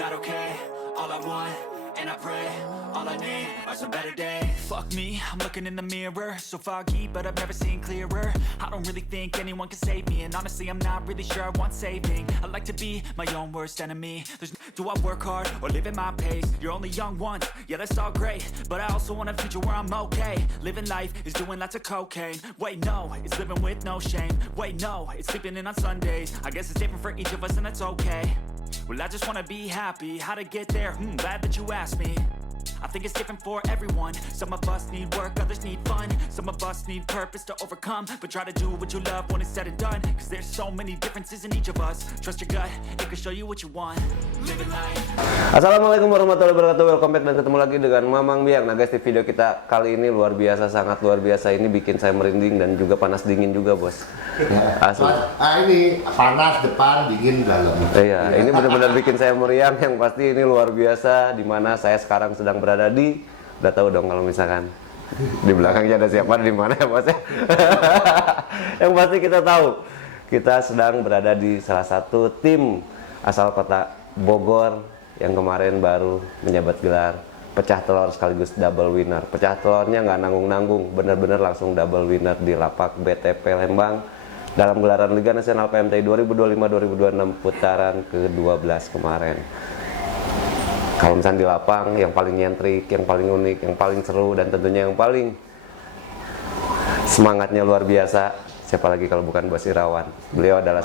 not okay. All I want, and I pray, all I need are some better days. Fuck me, I'm looking in the mirror, so foggy, but I've never seen clearer. I don't really think anyone can save me, and honestly I'm not really sure I want saving. I like to be my own worst enemy. Do I work hard, or live at my pace? You're only young once, yeah that's all great, but I also want a future where I'm okay. Living life is doing lots of cocaine. Wait no, it's living with no shame. Wait no, it's sleeping in on Sundays. I guess it's different for each of us and that's okay. Well, I just wanna be happy. How to get there? Glad that you asked me. I think it's different for everyone. Some of us need work, others need fun. Some of us need purpose to overcome. But try to do what you love when it's said and done. Cause there's so many differences in each of us. Trust your gut, it can show you what you want. Living life. Assalamualaikum warahmatullahi wabarakatuh. Welcome back dan ketemu lagi dengan Mamang Biang. Nah guys, di video kita kali ini luar biasa, sangat luar biasa. Ini bikin saya merinding dan juga panas dingin juga bos. Asli. Ini panas depan, dingin dalam. Iya, ini benar-benar bikin saya meriang. Yang pasti ini luar biasa. Dimana saya sekarang sedang berada di, udah tahu dong kalau misalkan di belakangnya ada siapa, di mana ya bos ya. Yang pasti kita tahu, kita sedang berada di salah satu tim asal kota Bogor yang kemarin baru menjabat gelar pecah telur sekaligus double winner. Pecah telurnya nggak nanggung-nanggung, bener-bener langsung double winner di lapak BTP Lembang dalam gelaran Liga Nasional PMTI 2025-2026 putaran ke-12 kemarin. Kalau misalnya di lapang, yang paling nyentrik, yang paling unik, yang paling seru, dan tentunya yang paling semangatnya luar biasa, siapa lagi kalau bukan Bos Irawan. Beliau adalah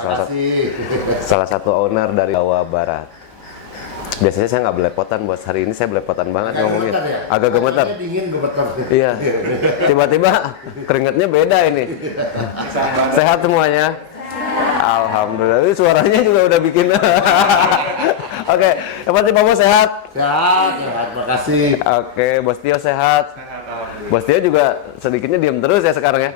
salah satu owner dari Jawa Barat. Biasanya saya nggak belepotan bos, hari ini saya belepotan banget ngomongin. Ya? Agak gemeter. Dingin gemeter. Iya. Tiba-tiba keringatnya beda ini. Sehat semuanya? Alhamdulillah. Ini suaranya juga udah bikin. Oke, yang pasti Pak Bos sehat? Sehat, makasih. Oke, Bos Tio sehat? Bos Tio juga sedikitnya diam terus ya sekarang ya?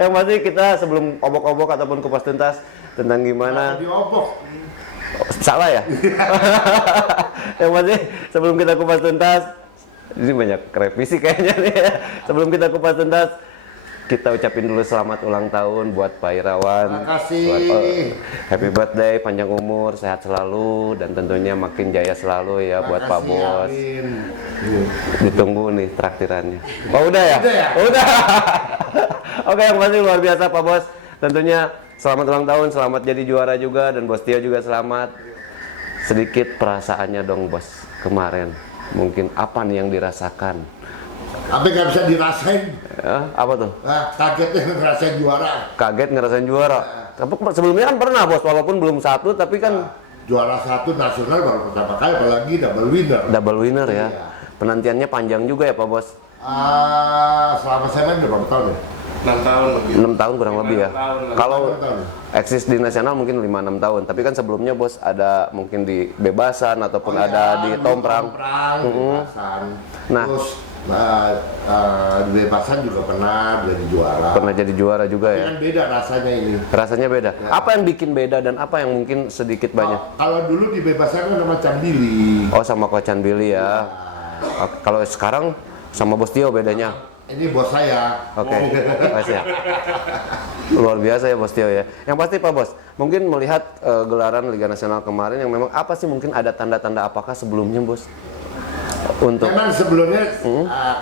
Yang pasti kita sebelum obok-obok ataupun kupas tuntas tentang gimana... Diobok. Salah ya? Yang pasti sebelum kita kupas tuntas, ini banyak revisi kayaknya nih ya. Sebelum kita kupas tuntas, kita ucapin dulu selamat ulang tahun buat Pak Irawan. Terima kasih. Happy birthday, panjang umur, sehat selalu, dan tentunya makin jaya selalu ya buat Pak Bos. Amin. Ditunggu nih traktirannya. Oh udah ya? Udah ya? Udah. Oke, yang pasti luar biasa Pak Bos. Tentunya selamat ulang tahun, selamat jadi juara juga, dan Bos Tio juga selamat. Sedikit perasaannya dong Bos kemarin. Mungkin apa nih yang dirasakan? Apa nggak bisa dirasain? Apa tuh? Nah, kagetnya ngerasain juara. Kaget ngerasain juara. Tapi sebelumnya kan pernah bos, walaupun belum satu, tapi kan Juara satu nasional baru pertama kali, apalagi double winner. double winner ya. Iya. Penantiannya panjang juga ya Pak Bos. Selama saya main berapa tahun ya? 6 tahun lebih. 6 tahun kurang lebih ya. Kalau 6 tahun. eksis di nasional mungkin 5-6 tahun. Tapi kan sebelumnya bos ada mungkin di bebasan ataupun ada di Tomprang. Bebasan. Nah. Terus di bebasan juga pernah jadi juara. Pernah jadi juara juga Tapi ya. kan beda rasanya ini. Rasanya beda. Ya. Apa yang bikin beda dan apa yang mungkin sedikit banyak? Kalau dulu di bebasan kan sama Cambili. Oh sama Kocan Billy ya. Kalau sekarang sama Bos Tio bedanya? Ini bos saya. Oke, Mas ya. Luar biasa ya Bos Tio ya. Yang pasti Pak Bos, mungkin melihat gelaran Liga Nasional kemarin yang memang apa sih mungkin ada tanda-tanda apakah sebelumnya Bos? Untuk Memang sebelumnya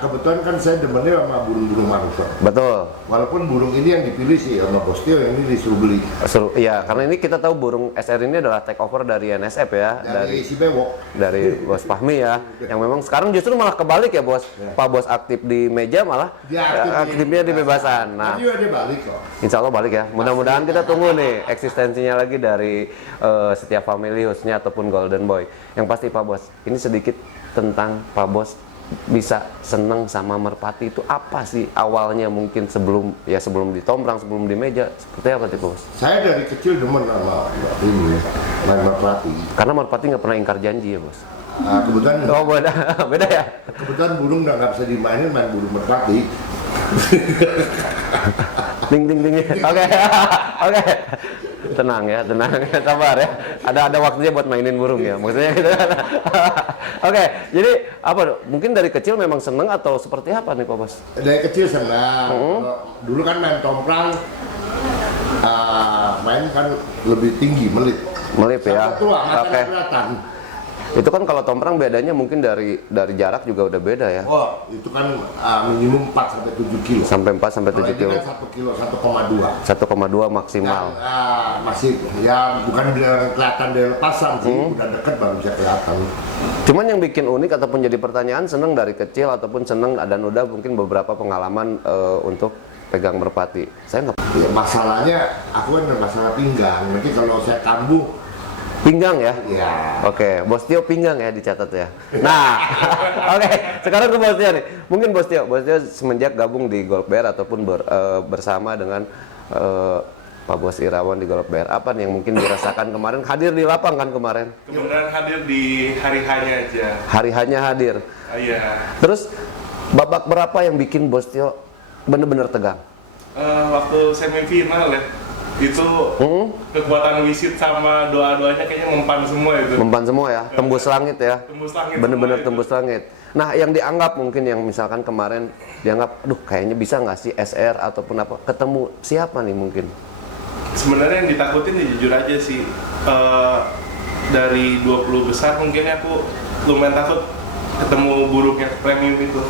kebetulan kan saya demennya sama burung-burung manusia. betul. Walaupun burung ini yang dipilih sih sama Bos Tio, yang ini disuruh beli Iya, karena ini kita tahu burung SR ini adalah take over dari NSF ya, dari si Bewok. dari Bos Fahmi ya. Yang memang sekarang justru malah kebalik ya Bos. Pak Bos aktif di meja malah Dia aktifnya di bebasan. Nah, Tapi dia balik kok. Insya Allah balik ya. Mudah-mudahan kita tunggu nih eksistensinya lagi dari setiap family hostnya ataupun Golden Boy. Yang pasti Pak Bos, ini sedikit tentang Pak Bos bisa seneng sama merpati itu apa sih awalnya mungkin sebelum di Tomprang, sebelum di meja, seperti apa sih Pak Bos? Saya dari kecil demen sama ini main merpati. Karena merpati nggak pernah ingkar janji ya Bos. Kebetulan Oh beda, beda ya? kebetulan burung nggak bisa dimainin, main burung merpati. Ding ding ding. Oke. Oke. Tenang ya, sabar ya. Ada waktunya buat mainin burung ya. Maksudnya gitu. Oke, jadi apa? Mungkin dari kecil memang seneng atau seperti apa nih Pak Bos? Dari kecil senang. Dulu kan main Tomprang, main kan lebih tinggi melit. Melip ya. Sampai tua, matanya Oke. kelihatan. Itu kan kalau tomprang bedanya mungkin dari jarak juga udah beda ya. Oh, itu kan minimum 4 sampai 7 kilo. Sampai 4 sampai 7 Kalau kilo. ini kan 1 kilo, 1,2. 1,2 maksimal. Dan, masih ya bukan kelihatan dari lepasan sih, udah deket baru bisa kelihatan. Cuman yang bikin unik ataupun jadi pertanyaan, seneng dari kecil ataupun seneng dan udah mungkin beberapa pengalaman untuk pegang merpati. Saya nggak Ya, masalahnya aku kan ada masalah pinggang. Nanti kalau saya kambuh, pinggang ya. ya Oke, Bos Tio pinggang ya dicatat ya. Nah, oke, sekarang ke Bos Tio nih. Mungkin Bos Tio semenjak gabung di Golf Bear ataupun bersama dengan Pak Bos Irawan di Golf Bear, apa nih yang mungkin dirasakan kemarin? Hadir di lapang kan kemarin? Kebenaran hadir di hari hanya aja. Hari hanya hadir. Iya. Terus babak berapa yang bikin Bos Tio bener-bener tegang? Waktu semifinal ya, itu kekuatan wisit sama doa-doanya kayaknya mempan semua itu. Mempan semua ya, tembus langit ya. Tembus langit. Bener-bener semua itu. tembus langit. Nah, yang dianggap mungkin yang misalkan kemarin dianggap, aduh kayaknya bisa nggak sih SR ataupun apa, ketemu siapa nih mungkin? Sebenarnya yang ditakutin ya jujur aja sih, dari 20 besar mungkin aku lumayan takut ketemu buruknya premium itu.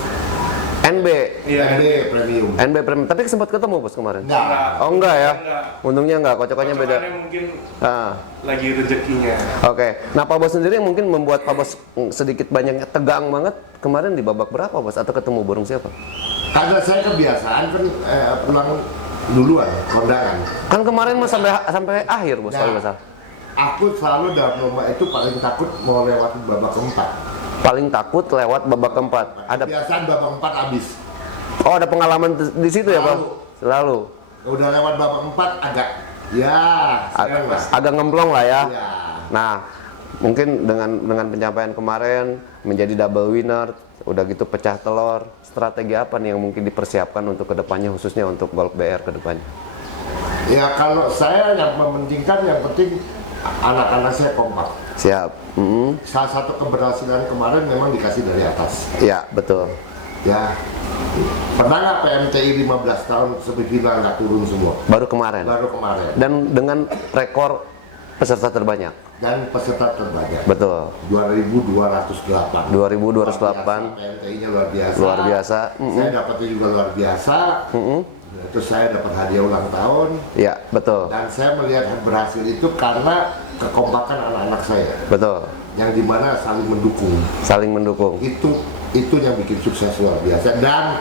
NB, Iya. premium. NB Premium, tapi sempat ketemu Bos kemarin? Enggak. Oh enggak ya? Enggak. Untungnya enggak, kocokannya beda. Kocokannya mungkin Ah, lagi rezekinya. oke. Nah, Pak Bos sendiri yang mungkin membuat Pak Bos sedikit banyaknya tegang banget kemarin di babak berapa Bos? Atau ketemu burung siapa? Karena saya kebiasaan kan pulang duluan kondangan. Kan kemarin mah sampai akhir Bos kalau nggak salah. Aku selalu dalam lomba itu paling takut mau lewat babak keempat. Paling takut lewat babak keempat. Ada Kebiasaan babak keempat habis. Oh, ada pengalaman di situ ya, Bang? Selalu. Udah lewat babak keempat agak ya sekarang lah. Agak ngemplong lah ya. Ya. Nah, mungkin dengan pencapaian kemarin menjadi double winner, udah gitu pecah telur, strategi apa nih yang mungkin dipersiapkan untuk kedepannya khususnya untuk Golf BR kedepannya? Ya kalau saya yang mementingkan yang penting anak-anak saya kompak. Siap. Salah satu keberhasilan kemarin memang dikasih dari atas. Ya, betul. Ya. Pernah nggak PMTI 15 tahun semifinal nggak turun semua? Baru kemarin. Baru kemarin. Dan dengan rekor peserta terbanyak. Dan peserta terbanyak. Betul. 2.208. 2.208. PMTI-nya luar biasa. Luar biasa. Saya dapatnya juga luar biasa. Terus saya dapat hadiah ulang tahun. Ya, betul. Dan saya melihat berhasil itu karena kekompakan anak-anak saya. Betul. Yang dimana saling mendukung. Saling mendukung. Itu yang bikin sukses luar biasa. Dan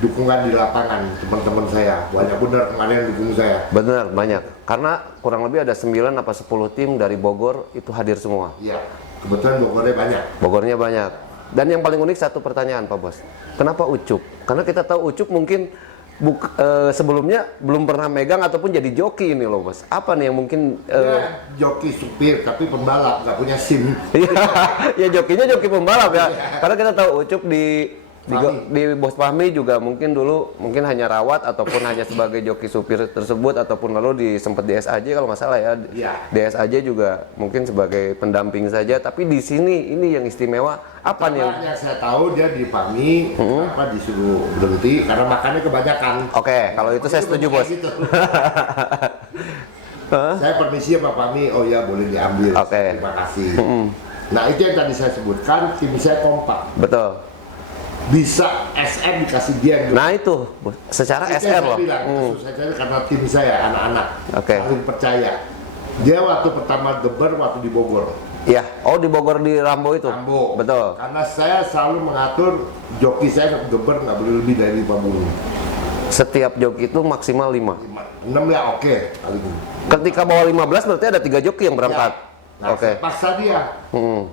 dukungan di lapangan teman-teman saya. Banyak benar kemarin dukung saya. Benar, banyak. Karena kurang lebih ada 9 apa 10 tim dari Bogor itu hadir semua. Iya. Kebetulan Bogornya banyak. Bogornya banyak. Dan yang paling unik satu pertanyaan Pak Bos. Kenapa Ucup? Karena kita tahu Ucup mungkin sebelumnya belum pernah megang ataupun jadi joki ini loh Bos. Apa nih yang mungkin Ya, joki supir tapi pembalap nggak punya SIM. ya jokinya joki pembalap ya. Karena kita tahu Ucup di Bos Fahmi juga mungkin dulu mungkin hanya rawat ataupun hanya sebagai joki supir tersebut ataupun lalu sempat di SAJ kalau nggak salah ya. Iya. Di SAJ juga mungkin sebagai pendamping saja, tapi di sini ini yang istimewa apa nih? Yang saya tahu dia di PAMI, apa disuruh berhenti karena makannya kebanyakan. Oke, kalau itu saya setuju Bos. Gitu. Saya permisi sama PAMI, oh ya boleh diambil. Oke. Terima kasih. Nah itu yang tadi saya sebutkan, tim saya kompak. Betul. Bisa SM dikasih dia. Nah itu, Bos. Secara Itu yang SR saya loh. bilang, saya karena tim saya anak-anak Oke. saling percaya. Dia waktu pertama geber waktu di Bogor. Iya. Oh di Bogor di Rambo itu. Rambo. Betul. Karena saya selalu mengatur joki saya geber nggak boleh lebih dari 5 burung. Setiap joki itu maksimal 5. 6 ya oke paling. Ketika bawa 15 berarti ada 3 joki yang berangkat. Nah, Oke. saya paksa dia. Hmm.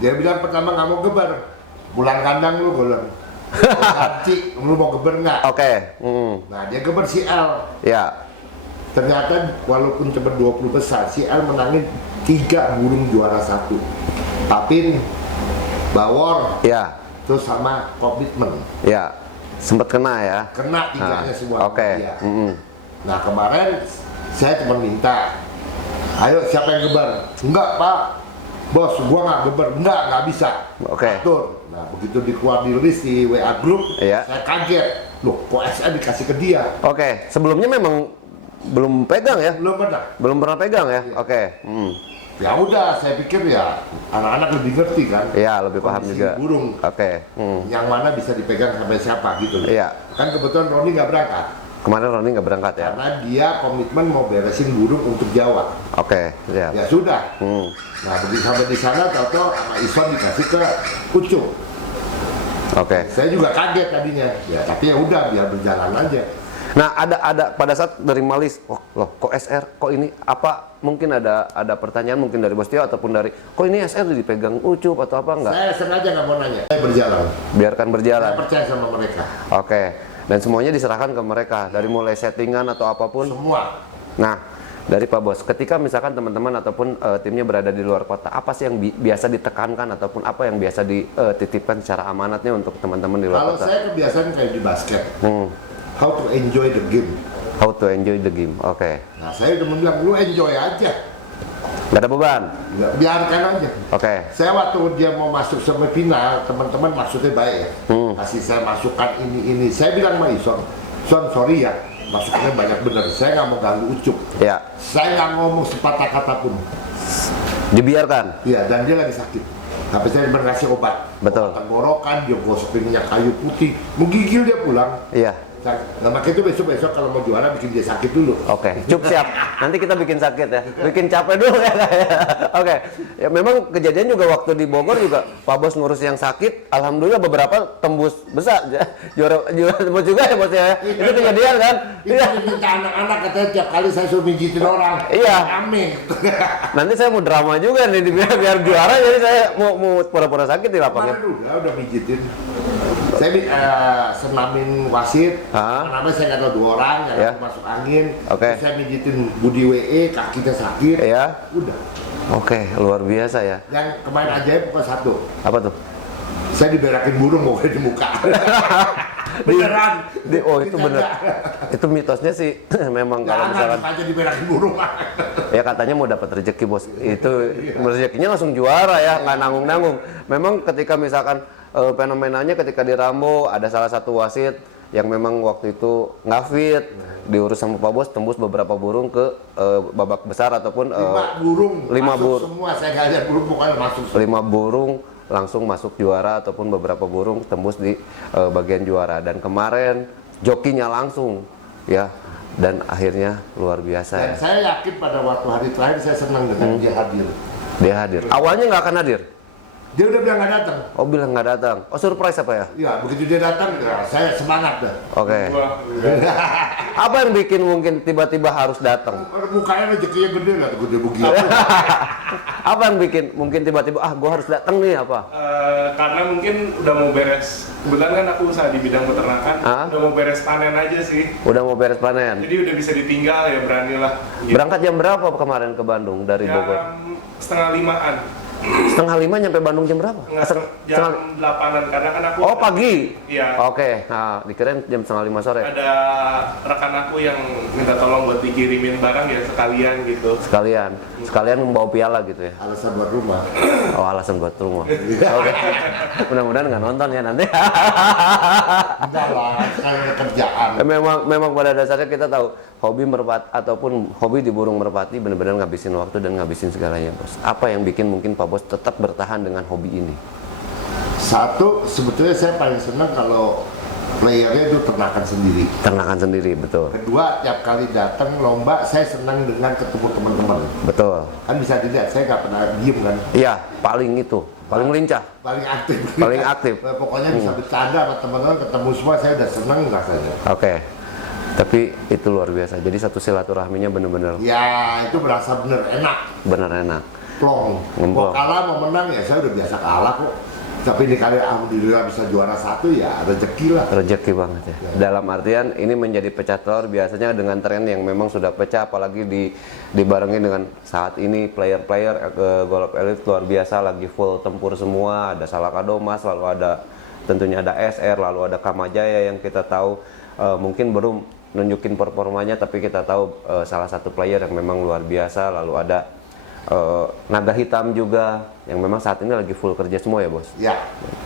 Dia bilang pertama nggak mau geber. Pulang kandang lu, gue bilang. Cik, lu mau geber nggak? Oke. Nah dia geber si L. Ya. Ternyata walaupun cuma 20 besar, si L menangin 3 burung juara 1. Papin, Bawor, Ya. terus sama komitmen. Ya. Sempat kena ya. Kena 3-nya semua. Oke. sama dia. Nah kemarin saya cuma minta, ayo siapa yang geber? Enggak Pak, bos gua nggak geber, nggak bisa. Oke. Atur. Nah begitu dikeluar di list di WA group, Iya. saya kaget. Loh kok SN dikasih ke dia? Oke. Sebelumnya memang belum pegang ya? Belum pernah. Belum pernah pegang ya? Iya. Oke. Ya udah, saya pikir ya anak-anak lebih ngerti kan. Iya, lebih paham kondisi juga. burung. Oke. Yang mana bisa dipegang sampai siapa gitu. Iya. Kan kebetulan Roni nggak berangkat. Kemarin Roni nggak berangkat ya? Karena dia komitmen mau beresin burung untuk Jawa. Oke, ya. Ya sudah. Hmm. Nah begitu sampai di sana, tahu-tahu sama Ison dikasih ke Ucup. Oke. Saya juga kaget tadinya. Ya tapi ya udah, biar berjalan aja. Nah, ada pada saat dari Malis, oh loh, kok SR, kok ini apa? Mungkin ada pertanyaan mungkin dari Bos Tio ataupun dari, kok ini SR dipegang Ucup atau apa enggak? Saya sengaja nggak mau nanya. Saya berjalan. Biarkan berjalan. Saya percaya sama mereka. Oke. Dan semuanya diserahkan ke mereka dari mulai settingan atau apapun. Semua. Nah, dari Pak Bos, ketika misalkan teman-teman ataupun timnya berada di luar kota, apa sih yang biasa ditekankan ataupun apa yang biasa dititipkan secara amanatnya untuk teman-teman di luar Kalau kota? saya kebiasaan kayak di basket, how to enjoy the game. How to enjoy the game. Oke. Nah saya udah bilang, lu enjoy aja. Gak ada beban. Ya, biarkan aja. Oke. Saya waktu dia mau masuk semifinal, teman-teman maksudnya baik ya. Kasih saya masukkan ini. Saya bilang sama Ison, sorry ya, masuknya banyak bener. Saya nggak mau ganggu Ucup. Ya. Saya nggak ngomong sepatah kata pun. Dibiarkan. Iya, dan dia lagi sakit. Tapi saya dikasih obat. Betul. Obat tenggorokan, dia gosok minyak kayu putih. Menggigil dia pulang. Iya. Nah makanya itu besok-besok kalau mau juara bikin dia sakit dulu. Oke, Cup siap. Nanti kita bikin sakit ya, bikin capek dulu ya. Oke, ya memang kejadian juga waktu di Bogor juga Pak Bos ngurus yang sakit, alhamdulillah beberapa tembus besar, juara tembus juga ya Bos ya. Itu kejadian kan? Itu Iya. minta anak-anak katanya tiap kali saya suruh mijitin orang. Iya. Rame. Nanti saya mau drama juga nih biar juara, jadi saya mau pura-pura sakit di lapangan. Kemarin udah mijitin. Saya senamin wasit, namanya saya nggak tahu 2 orang yang Ya. masuk angin. Oke. Terus saya mijitin Budi WE, kakinya sakit. Iya. Udah. Oke, luar biasa ya. Yang kemarin ajaib bukan satu. Apa tuh? Saya diberakin burung mau di muka. Beneran. Oh itu bener. Itu mitosnya sih memang kalau misalkan aja diberakin burung. ya katanya mau dapat rezeki Bos. Itu rezekinya langsung juara ya, nggak nanggung-nanggung. Memang ketika misalkan fenomenanya ketika di Rambo ada salah satu wasit yang memang waktu itu nggak fit, diurus sama Pak Bos, tembus beberapa burung ke babak besar ataupun 5 burung lima masuk bur- semua. Saya nggak lihat burung bukan masuk. 5 burung langsung masuk juara ataupun beberapa burung tembus di bagian juara. Dan kemarin jokinya langsung ya, dan akhirnya luar biasa Dan ya. saya yakin pada waktu hari terakhir saya senang dengan dia hadir. Dia hadir. Awalnya nggak akan hadir. Dia udah bilang nggak datang. Oh bilang nggak datang. Oh surprise apa ya? Ya begitu dia datang, ya, saya semangat dah. Oke. Wah, Apa yang bikin mungkin tiba-tiba harus datang? Mukanya rezekinya gede lah, gede begitu. Apa yang bikin mungkin tiba-tiba gua harus datang nih apa? karena mungkin udah mau beres. Kebetulan kan aku usaha di bidang peternakan, udah mau beres panen aja sih. Udah mau beres panen. Jadi udah bisa ditinggal ya, beranilah. Gitu. Berangkat jam berapa kemarin ke Bandung dari Bogor? Jam 4:30-an. 4:30 nyampe Bandung jam berapa? Nggak, jam 8-an karena kan aku. Oh pagi. Iya. Oke. Nah dikirain jam 4:30 sore. Ada rekan aku yang minta tolong buat dikirimin barang ya sekalian gitu. Sekalian membawa piala gitu ya. Alasan buat rumah. Oh alasan buat rumah. Oke. Mudah-mudahan nggak nonton ya nanti. Enggak lah, kayak kerjaan. memang pada dasarnya kita tahu hobi merpati ataupun hobi di burung merpati benar-benar ngabisin waktu dan ngabisin segalanya Bos. Apa yang bikin mungkin Pak Bos tetap bertahan dengan hobi ini? Satu, sebetulnya saya paling senang kalau playernya itu ternakan sendiri. Ternakan sendiri, betul. Kedua, tiap kali datang lomba, saya senang dengan ketemu teman-teman. Betul. Kan bisa dilihat, saya nggak pernah diem kan. Iya, paling lincah, Paling aktif. paling aktif. Pokoknya bisa bercanda sama teman-teman, ketemu semua, saya udah senang rasanya. Oke. Tapi itu luar biasa. Jadi satu silaturahminya benar-benar Ya, itu berasa bener enak. benar enak. Plong. Ngemplong. Mau kalah mau menang ya saya udah biasa kalah kok. Tapi ini kali alhamdulillah bisa juara 1 ya rezeki lah. Rezeki banget ya. Dalam artian ini menjadi pecah telur biasanya dengan tren yang memang sudah pecah, apalagi dibarengi dengan saat ini player-player golf elite luar biasa lagi full tempur semua. Ada Salakado Mas, lalu ada tentunya ada SR, lalu ada Kamajaya yang kita tahu mungkin belum nunjukin performanya, tapi kita tahu salah satu player yang memang luar biasa. Lalu ada naga hitam juga yang memang saat ini lagi full kerja semua ya bos. Ya,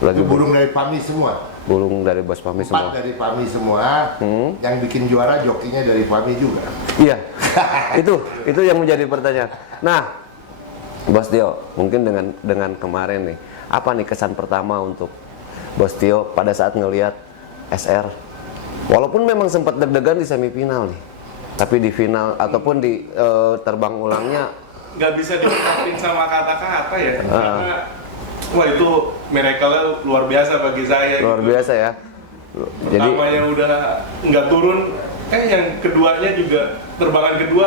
Lagi itu burung dari PAMI semua. burung dari bos Fahmi 4 semua. dari PAMI semua. Yang bikin juara jokinya dari PAMI juga. Iya, itu yang menjadi pertanyaan. Nah, Bos Tio, mungkin dengan kemarin nih, apa nih kesan pertama untuk Bos Tio pada saat ngelihat SR? Walaupun memang sempat deg-degan di semifinal nih, tapi di final ataupun di terbang ulangnya Nggak bisa diungkapin sama kata-kata ya, karena wah itu miracle-nya luar biasa bagi saya. luar gitu. biasa ya. Jadi Pertamanya udah nggak turun, yang keduanya juga terbangan kedua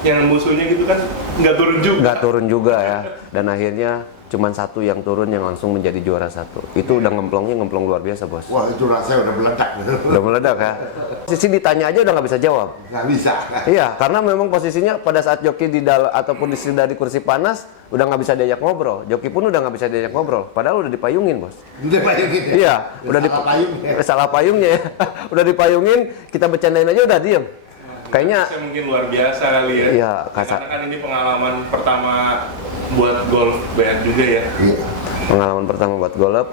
yang musuhnya gitu kan nggak turun juga. nggak turun juga ya, dan akhirnya cuman satu yang turun yang langsung menjadi juara satu. Itu udah ngemplong luar biasa bos. Wah, itu rasanya udah meledak. Udah meledak ya. Posisi ditanya aja udah nggak bisa jawab. Nggak bisa. Iya, karena memang posisinya pada saat joki di dalam ataupun sudah di kursi panas udah nggak bisa diajak ngobrol. Joki pun udah nggak bisa diajak ngobrol. Padahal udah dipayungin bos. Udah payungin. Iya, udah salah payungnya. salah payungnya ya. Udah dipayungin, kita bercandain aja udah diem. Kayaknya Saya mungkin luar biasa kali ya. Iya, Karena kan ini pengalaman pertama buat golf BR juga ya. Iya. pengalaman pertama buat golf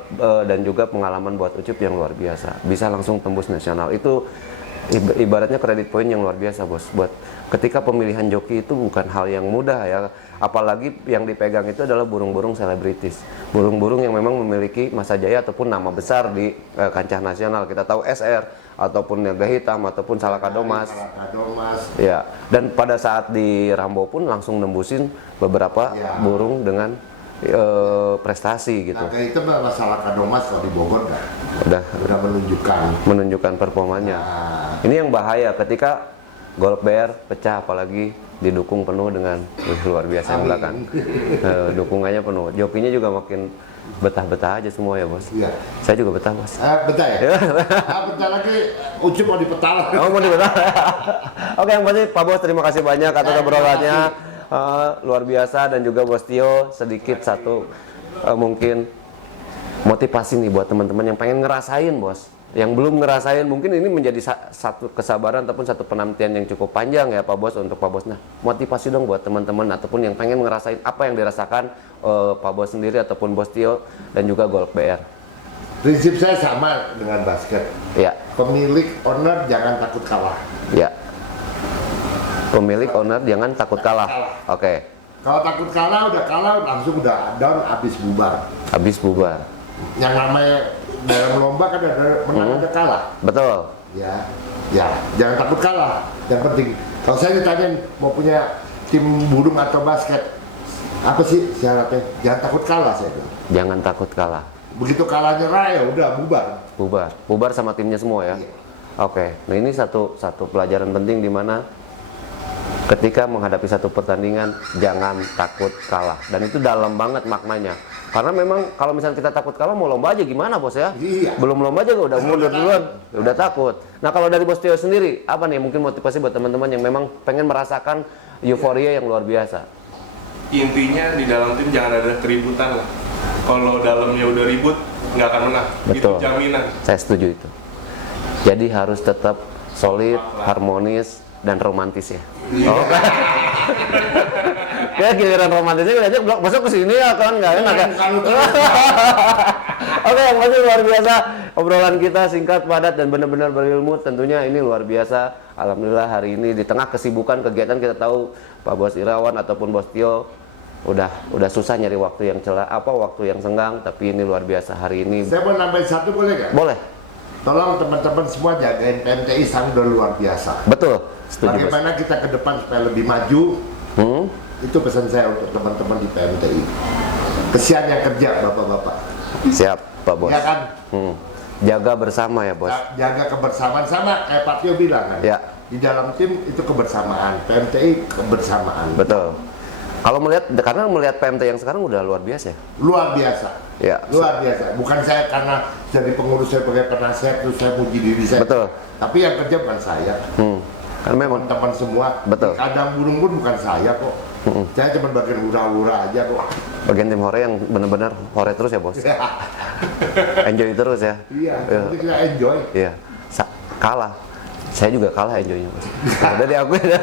dan juga pengalaman buat Ucup yang luar biasa. Bisa langsung tembus nasional. Itu ibaratnya kredit poin yang luar biasa bos. Buat ketika pemilihan joki itu bukan hal yang mudah ya. Apalagi yang dipegang itu adalah burung-burung selebritis. Burung-burung yang memang memiliki masa jaya ataupun nama besar di kancah nasional. Kita tahu SR ataupun naga hitam ataupun Salakadomas. Salakadomas. Ya, dan pada saat di Rambo pun langsung nembusin beberapa Ya. burung dengan prestasi gitu. Naga itu malah Salakadomas kalau di Bogor kan. Udah menunjukkan performanya. Nah, Ini yang bahaya ketika golf BR pecah, apalagi didukung penuh dengan luar biasa yang belakang. Dukungannya penuh. Jokinya juga makin betah-betah aja semua ya bos. iya. Saya juga betah bos. Betah ya? Bentar lagi Ucup mau dipetalan. Oh mau dibetah. Oke, yang pasti Pak Bos terima kasih banyak atas obrolannya. Luar biasa, dan juga Bos Tio sedikit satu mungkin motivasi nih buat teman-teman yang pengen ngerasain bos, yang belum ngerasain, mungkin ini menjadi satu kesabaran ataupun satu penantian yang cukup panjang ya Pak Bos untuk Pak Bos. Nah, motivasi dong buat teman-teman ataupun yang pengen ngerasain apa yang dirasakan Pak Bos sendiri ataupun Bos Tio dan juga golf BR. Prinsip saya sama dengan basket. Ya, Pemilik owner jangan takut kalah. ya. Pemilik owner jangan takut kalah. Oke. Kalau takut kalah langsung udah down, habis bubar. Habis bubar. Yang namanya dalam lomba kan ada menang ada kalah. Betul. Ya, jangan takut kalah. Yang penting, kalau saya ditanyain mau punya tim burung atau basket, apa sih syaratnya? Jangan takut kalah saya bilang. Jangan takut kalah. Begitu kalah nyerah ya udah bubar. Bubar sama timnya semua ya. Iya. Oke. Nah ini satu pelajaran penting di mana ketika menghadapi satu pertandingan jangan takut kalah, dan itu dalam banget maknanya. Karena memang kalau misalnya kita takut kalah mau lomba aja gimana bos ya? Iya. Belum lomba aja udah mundur duluan, udah takut. Nah kalau dari Bos Tio sendiri apa nih mungkin motivasi buat teman-teman yang memang pengen merasakan euforia yang luar biasa? Intinya di dalam tim jangan ada keributan lah. Kalau dalamnya udah ribut nggak akan menang. Betul. Itu jaminan. Saya setuju itu. Jadi harus tetap solid, harmonis, dan romantis ya. Oh. Ya giliran romantisnya aja blok masuk ke sini ya kan nggak enak ya. Oke, yang pasti luar biasa obrolan kita singkat, padat, dan benar-benar berilmu. Tentunya ini luar biasa. Alhamdulillah hari ini di tengah kesibukan kegiatan kita tahu Pak Bos Irawan ataupun Bos Tio udah susah nyari waktu yang waktu yang senggang, tapi ini luar biasa hari ini. Saya mau nambahin satu boleh nggak? Boleh. Tolong teman-teman semua jagain PMTI, sang udah luar biasa. Betul. Setuju. Bos. Bagaimana kita ke depan supaya lebih maju? Itu pesan saya untuk teman-teman di PMTI. Kesian yang kerja bapak-bapak. Siap Pak Bos. Ya kan? Jaga bersama ya bos. Jaga kebersamaan, sama kayak Pak Tio bilang kan. Ya. Di dalam tim itu kebersamaan, PMTI kebersamaan. Betul. Kalau karena melihat PMT yang sekarang udah luar biasa ya. Luar biasa. Ya. Luar biasa. Bukan saya karena jadi pengurus, saya sebagai penasihat terus saya puji diri saya. Betul. Tapi yang kerja bukan saya. Karena memang Teman-teman semua. Betul. Di kandang burung pun bukan saya kok. Saya cuma bagian hura-hura aja kok. bagian tim hore yang benar-benar hore terus ya bos. Enjoy terus ya. Iya, nanti kita enjoy. Iya. Kalah Saya juga kalah enjoynya Mas. Nah, dari aku ya.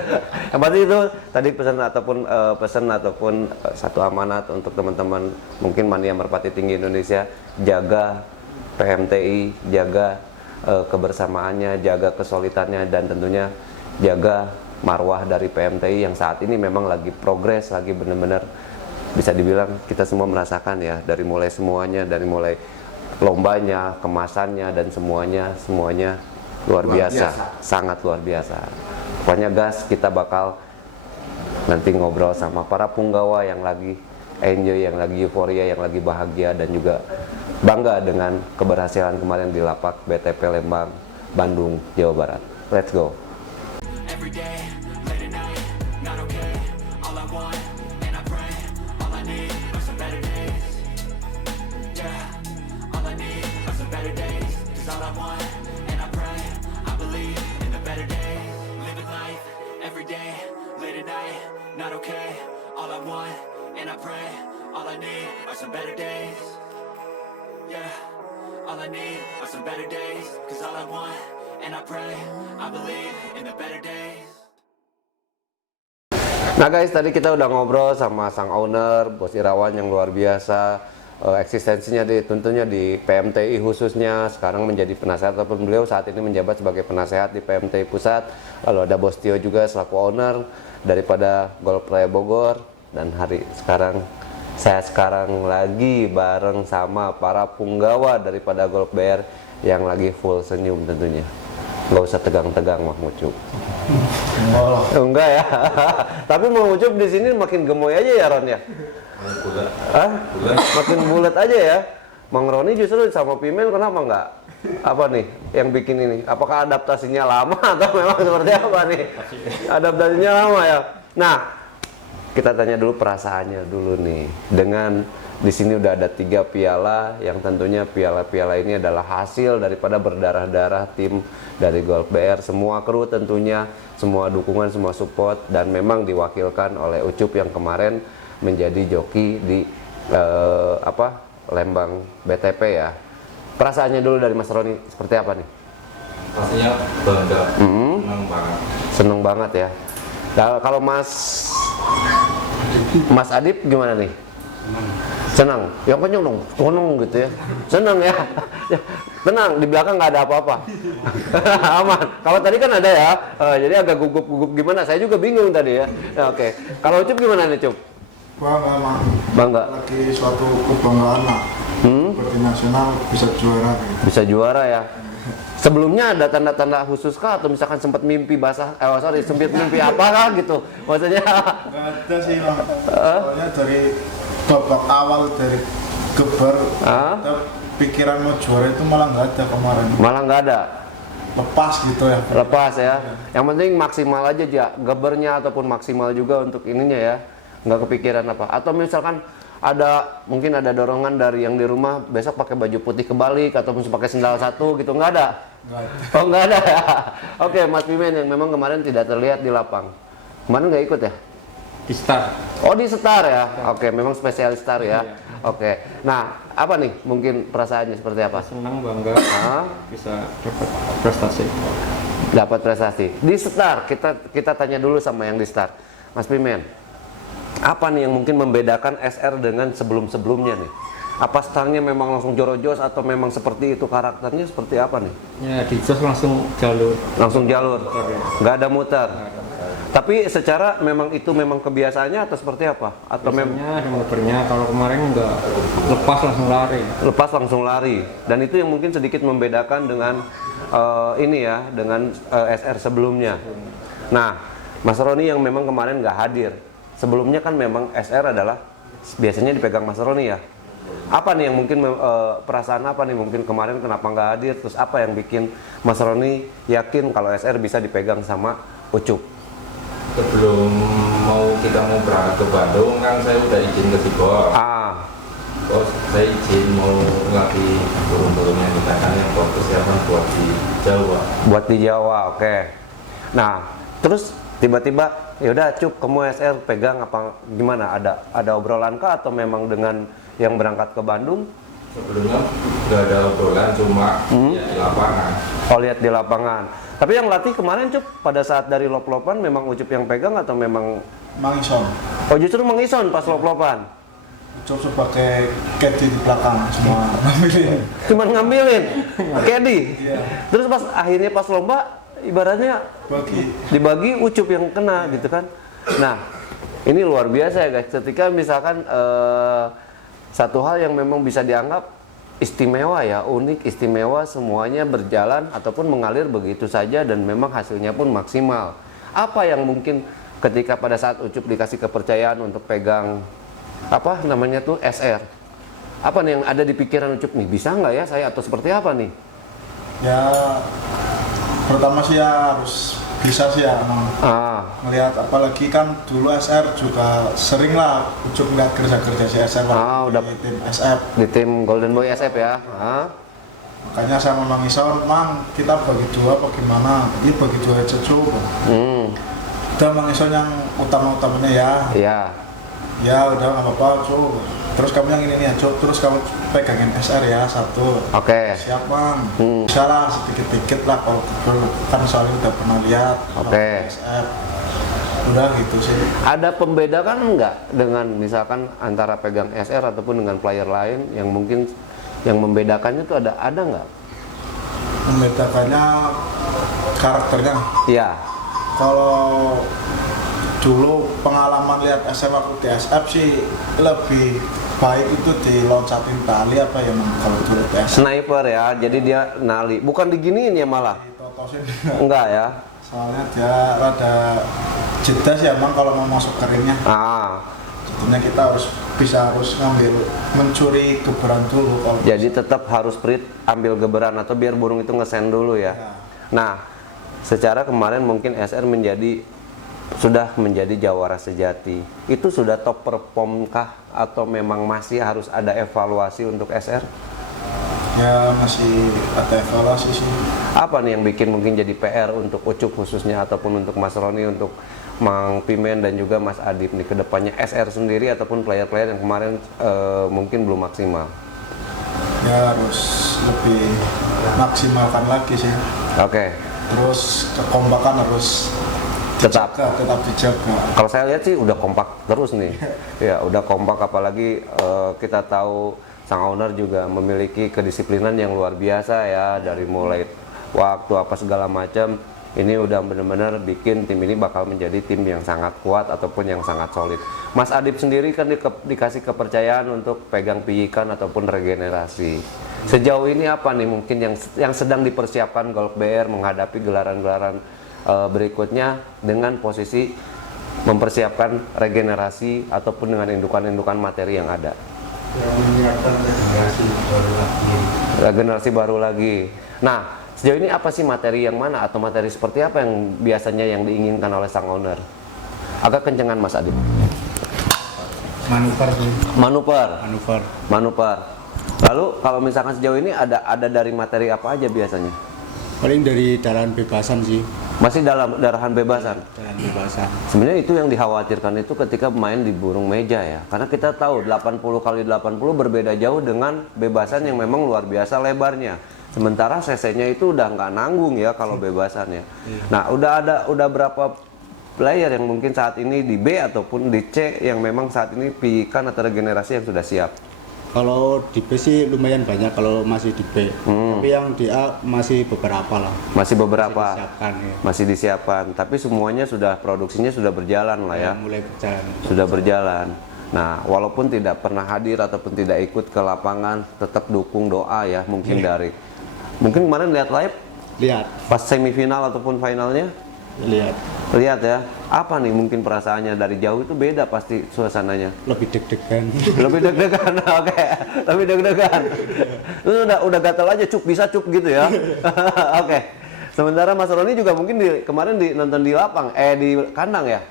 Yang pasti itu tadi pesan ataupun satu amanat untuk teman-teman mungkin Mania Merpati Tinggi Indonesia, jaga PMTI, jaga kebersamaannya, jaga kesulitannya, dan tentunya jaga marwah dari PMTI yang saat ini memang lagi progres, lagi benar-benar bisa dibilang kita semua merasakan ya, dari mulai semuanya, dari mulai lombanya, kemasannya, dan semuanya luar biasa, sangat luar biasa. Pokoknya gas, kita bakal nanti ngobrol sama para punggawa yang lagi enjoy, yang lagi euforia, yang lagi bahagia, dan juga bangga dengan keberhasilan kemarin di lapak BTP Lembang, Bandung, Jawa Barat. Let's go. Every day, late at night, not okay. All I want, and I pray, all I need are some better days. Yeah, all I need are some better days. 'Cause all I want, and I pray, I believe in the better days. Living life, every day, late at night, not okay. All I want, and I pray, all I need are some better days. Yeah, all I need are some better days. 'Cause all I want, and I pray, I believe in the better days. Nah guys, tadi kita udah ngobrol sama sang owner, Bos Irawan yang luar biasa, eksistensinya tentunya di PMTI khususnya, sekarang menjadi penasehat ataupun beliau saat ini menjabat sebagai penasehat di PMTI Pusat. Lalu ada Bos Tio juga selaku owner daripada Golf Raya Bogor, dan saya sekarang lagi bareng sama para punggawa daripada Golf BR yang lagi full senyum tentunya. Nggak usah tegang-tegang Mang Ucup. Enggak ya. Tapi Mang Ucup di sini makin gemoy aja ya Ron ya. Bulat. Hah? Makin bulat aja ya. Mang Roni justru sama Pimen kenapa enggak? Apa nih yang bikin ini? Apakah adaptasinya lama atau memang seperti apa nih? Adaptasinya lama ya. Nah, kita tanya dulu perasaannya dulu nih. Dengan di sini udah ada 3 piala yang tentunya piala-piala ini adalah hasil daripada berdarah-darah tim dari Golf BR, semua kru tentunya, semua dukungan, semua support, dan memang diwakilkan oleh Ucup yang kemarin menjadi joki di Lembang BTP ya. Perasaannya dulu dari Mas Roni seperti apa nih? Pastinya bangga, senang banget. Seneng banget ya. Nah, kalau Mas Adip gimana nih? Senang, yang kenyang dong, konong gitu ya. Senang ya. Tenang, di belakang nggak ada apa-apa. Aman. Kalau tadi kan ada ya, jadi agak gugup-gugup gimana? Saya juga bingung tadi ya. Ya oke. Kalau Cup gimana nih Cup? Bangga emang. Bangga. Lagi suatu kebanggaan lah. Seperti nasional bisa juara. Gitu. Bisa juara ya. Sebelumnya ada tanda-tanda khusus kah atau misalkan sempat mimpi sempat mimpi apa kah gitu? Maksudnya? Nggak ada sih Bang. Soalnya dari babak awal dari geber, kita pikiran mau juara itu malah nggak ada kemarin. Malah nggak ada. Lepas gitu ya. Lepas ya. Yang penting maksimal aja gebernya ataupun maksimal juga untuk ininya ya. Nggak kepikiran apa. Atau misalkan mungkin ada dorongan dari yang di rumah besok pakai baju putih kebalik ataupun pakai sendal satu gitu, nggak ada? Nggak ada. Oh nggak ada ya. Oke, Mas Pimen yang memang kemarin tidak terlihat di lapang. Kemarin nggak ikut ya? Di start. Oh di Star ya? Oke, memang spesialis Star ya? Oke, nah apa nih mungkin perasaannya seperti apa? Senang, bangga bisa dapat prestasi. Dapat prestasi. Di Star, kita tanya dulu sama yang di Star. Mas Pimen, apa nih yang mungkin membedakan SR dengan sebelum-sebelumnya nih? Apa startnya memang langsung jorojos atau memang seperti itu karakternya seperti apa nih? Ya di jos langsung jalur. Langsung jalur, nggak ada muter. Tapi secara memang kebiasaannya atau seperti apa? Atau Biasanya ada muternya, kalau kemarin nggak lepas langsung lari. Lepas langsung lari. Dan itu yang mungkin sedikit membedakan dengan dengan SR sebelumnya. Nah, Mas Roni yang memang kemarin nggak hadir. Sebelumnya kan memang SR adalah biasanya dipegang Mas Roni ya. Apa nih yang mungkin perasaan apa nih mungkin kemarin kenapa nggak hadir? Terus apa yang bikin Mas Roni yakin kalau SR bisa dipegang sama Ucup? Sebelum kita mau berangkat ke Bandung kan saya udah izin ke Tibor. Terus saya izin mau latih burung-burungnya kita yang buat persiapan buat di Jawa. Buat di Jawa, oke. Nah, terus tiba-tiba yaudah Cup kamu SR pegang apa gimana? Ada obrolan kah atau memang dengan yang berangkat ke Bandung? Sebelumnya nggak ada obrolan, cuma ya di lapangan. Oh lihat di lapangan. Tapi yang latih kemarin Cup, pada saat dari lop-lopan memang Ucup yang pegang atau memang Mangison. oh justru mengison pas lop-lopan? Ucup sebagai caddy di belakang semua ngambilin. Cuman ngambilin, caddy. Iya. Terus pas akhirnya pas lomba, ibaratnya dibagi Ucup yang kena gitu kan. Nah, ini luar biasa ya guys, ketika misalkan satu hal yang memang bisa dianggap istimewa ya, unik, istimewa, semuanya berjalan ataupun mengalir begitu saja dan memang hasilnya pun maksimal. Apa yang mungkin ketika pada saat Ucup dikasih kepercayaan untuk pegang apa namanya tuh SR, apa nih yang ada di pikiran Ucup nih, bisa nggak ya saya atau seperti apa nih? Ya pertama sih ya harus bisa sih ya emang. Ngelihat apalagi kan dulu SR juga sering lah Ucup ngeliat kerja-kerja si SR lah udah di tim SF, di tim Golden Boy SF ya. Makanya saya Mang Ison, Mang kita bagi dua apa gimana? Iya bagi dua aja coba. Udah Mang Ison yang utama-utamanya ya. Iya. Ya udah nggak apa-apa coba. Terus kamu yang ini nih ya, terus kamu pegangin SR ya satu. Oke. Siap Mang. Bisa lah sedikit-sedikit lah kalau kan soalnya udah pernah lihat. Oke. SR. Udah gitu sih. Ada pembeda kan enggak dengan misalkan antara pegang SR ataupun dengan player lain yang mungkin yang membedakannya tuh ada nggak? Membedakannya karakternya. Iya. Kalau dulu pengalaman lihat SR waktu di SF sih lebih baik itu diloncatin tali apa ya kalau dulu di SF. Sniper ya, jadi dia nali, bukan diginiin ya malah? Ditotosin enggak ya? Soalnya dia rada jeda sih emang kalau mau masuk ke ringnya. Jadinya kita harus mencuri geberan dulu kalau jadi tetap harus Prit ambil geberan atau biar burung itu ngesen dulu ya. Nah, secara kemarin mungkin SR sudah menjadi jawara sejati. Itu sudah top perform kah atau memang masih harus ada evaluasi untuk SR? Ya masih ada evaluasi sih. Apa nih yang bikin mungkin jadi PR untuk Ucup khususnya ataupun untuk Mas Roni, untuk Mang Pimen dan juga Mas Adip nih ke depannya SR sendiri ataupun player-player yang kemarin mungkin belum maksimal? Ya harus lebih maksimalkan lagi sih. Oke. Terus kekompakan harus tetap dijaga. Kalau saya lihat sih udah kompak terus nih. Ya, udah kompak, apalagi kita tahu sang owner juga memiliki kedisiplinan yang luar biasa ya, dari mulai waktu apa segala macam. Ini udah benar-benar bikin tim ini bakal menjadi tim yang sangat kuat ataupun yang sangat solid. Mas Adip sendiri kan dikasih kepercayaan untuk pegang piyikan ataupun regenerasi. Sejauh ini apa nih mungkin yang sedang dipersiapkan Golf BR menghadapi gelaran-gelaran berikutnya dengan posisi mempersiapkan regenerasi ataupun dengan indukan-indukan materi yang ada? Ya, menyiapkan regenerasi baru lagi. Nah, sejauh ini apa sih materi yang mana atau materi seperti apa yang biasanya yang diinginkan oleh sang owner? Agak kencengan Mas Adip. Manuver. Lalu kalau misalkan sejauh ini ada dari materi apa aja biasanya? Paling dari darahan bebasan sih. Masih dalam darahan bebasan? Darahan bebasan. Sebenarnya itu yang dikhawatirkan itu ketika main di burung meja ya. Karena kita tahu 80x80 berbeda jauh dengan bebasan yang memang luar biasa lebarnya. Sementara CC-nya itu udah nggak nanggung ya kalau bebasannya. Nah, udah berapa player yang mungkin saat ini di B ataupun di C yang memang saat ini pikan atau regenerasi yang sudah siap? Kalau di B sih lumayan banyak kalau masih di B. Tapi yang di A masih beberapa lah. Masih beberapa. Masih disiapkan. Tapi semuanya produksinya sudah berjalan lah ya. Mulai berjalan. Sudah berjalan. Nah, walaupun tidak pernah hadir ataupun tidak ikut ke lapangan, tetap dukung doa ya mungkin dari. Mungkin kemarin lihat live? Lihat. Pas semifinal ataupun finalnya? Lihat ya. Apa nih mungkin perasaannya dari jauh itu beda pasti suasananya? Lebih deg-degan. Oke. Lebih deg-degan. Lu udah gatal aja bisa gitu ya. Oke. Sementara Mas Roni juga mungkin kemarin nonton di lapang, di kandang ya?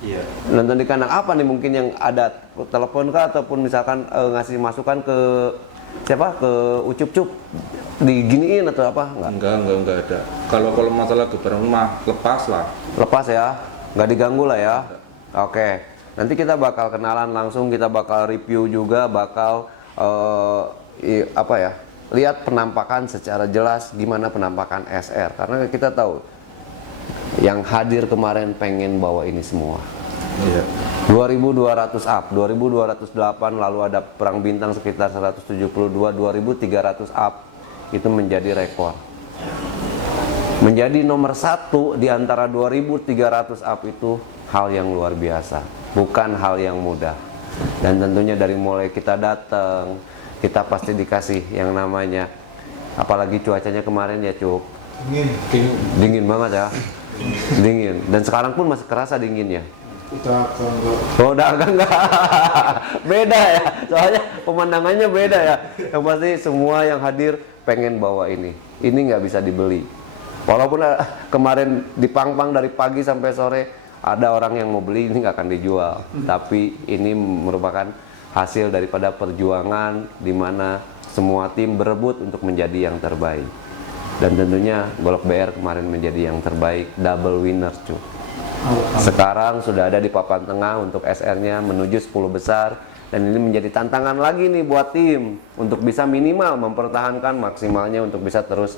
Iya. Nonton di kandang, apa nih mungkin yang ada telepon kah ataupun misalkan ngasih masukan ke siapa, ke Ucup diginiin atau apa? Enggak ada. Kalau masalah geberan mah lepas ya, nggak diganggu lah ya. Oke, nanti kita bakal kenalan langsung, kita bakal review juga, bakal lihat penampakan secara jelas gimana penampakan SR, karena kita tahu yang hadir kemarin pengen bawa ini semua. 2200 up, 2208, lalu ada perang bintang sekitar 172, 2300 up, itu menjadi rekor. Menjadi nomor 1 di antara 2300 up itu hal yang luar biasa, bukan hal yang mudah. Dan tentunya dari mulai kita datang, kita pasti dikasih yang namanya, apalagi cuacanya kemarin ya Cuk, dingin banget ya, dingin. Dan sekarang pun masih kerasa dinginnya. Udah agak enggak. Beda ya, soalnya pemandangannya beda ya. Yang pasti semua yang hadir pengen bawa ini nggak bisa dibeli. Walaupun kemarin dipang-pang dari pagi sampai sore, ada orang yang mau beli, ini nggak akan dijual. Tapi ini merupakan hasil daripada perjuangan di mana semua tim berebut untuk menjadi yang terbaik. Dan tentunya Golok BR kemarin menjadi yang terbaik, double winner Cuk. Sekarang sudah ada di papan tengah untuk SR-nya menuju 10 besar, dan ini menjadi tantangan lagi nih buat tim untuk bisa minimal mempertahankan maksimalnya untuk bisa terus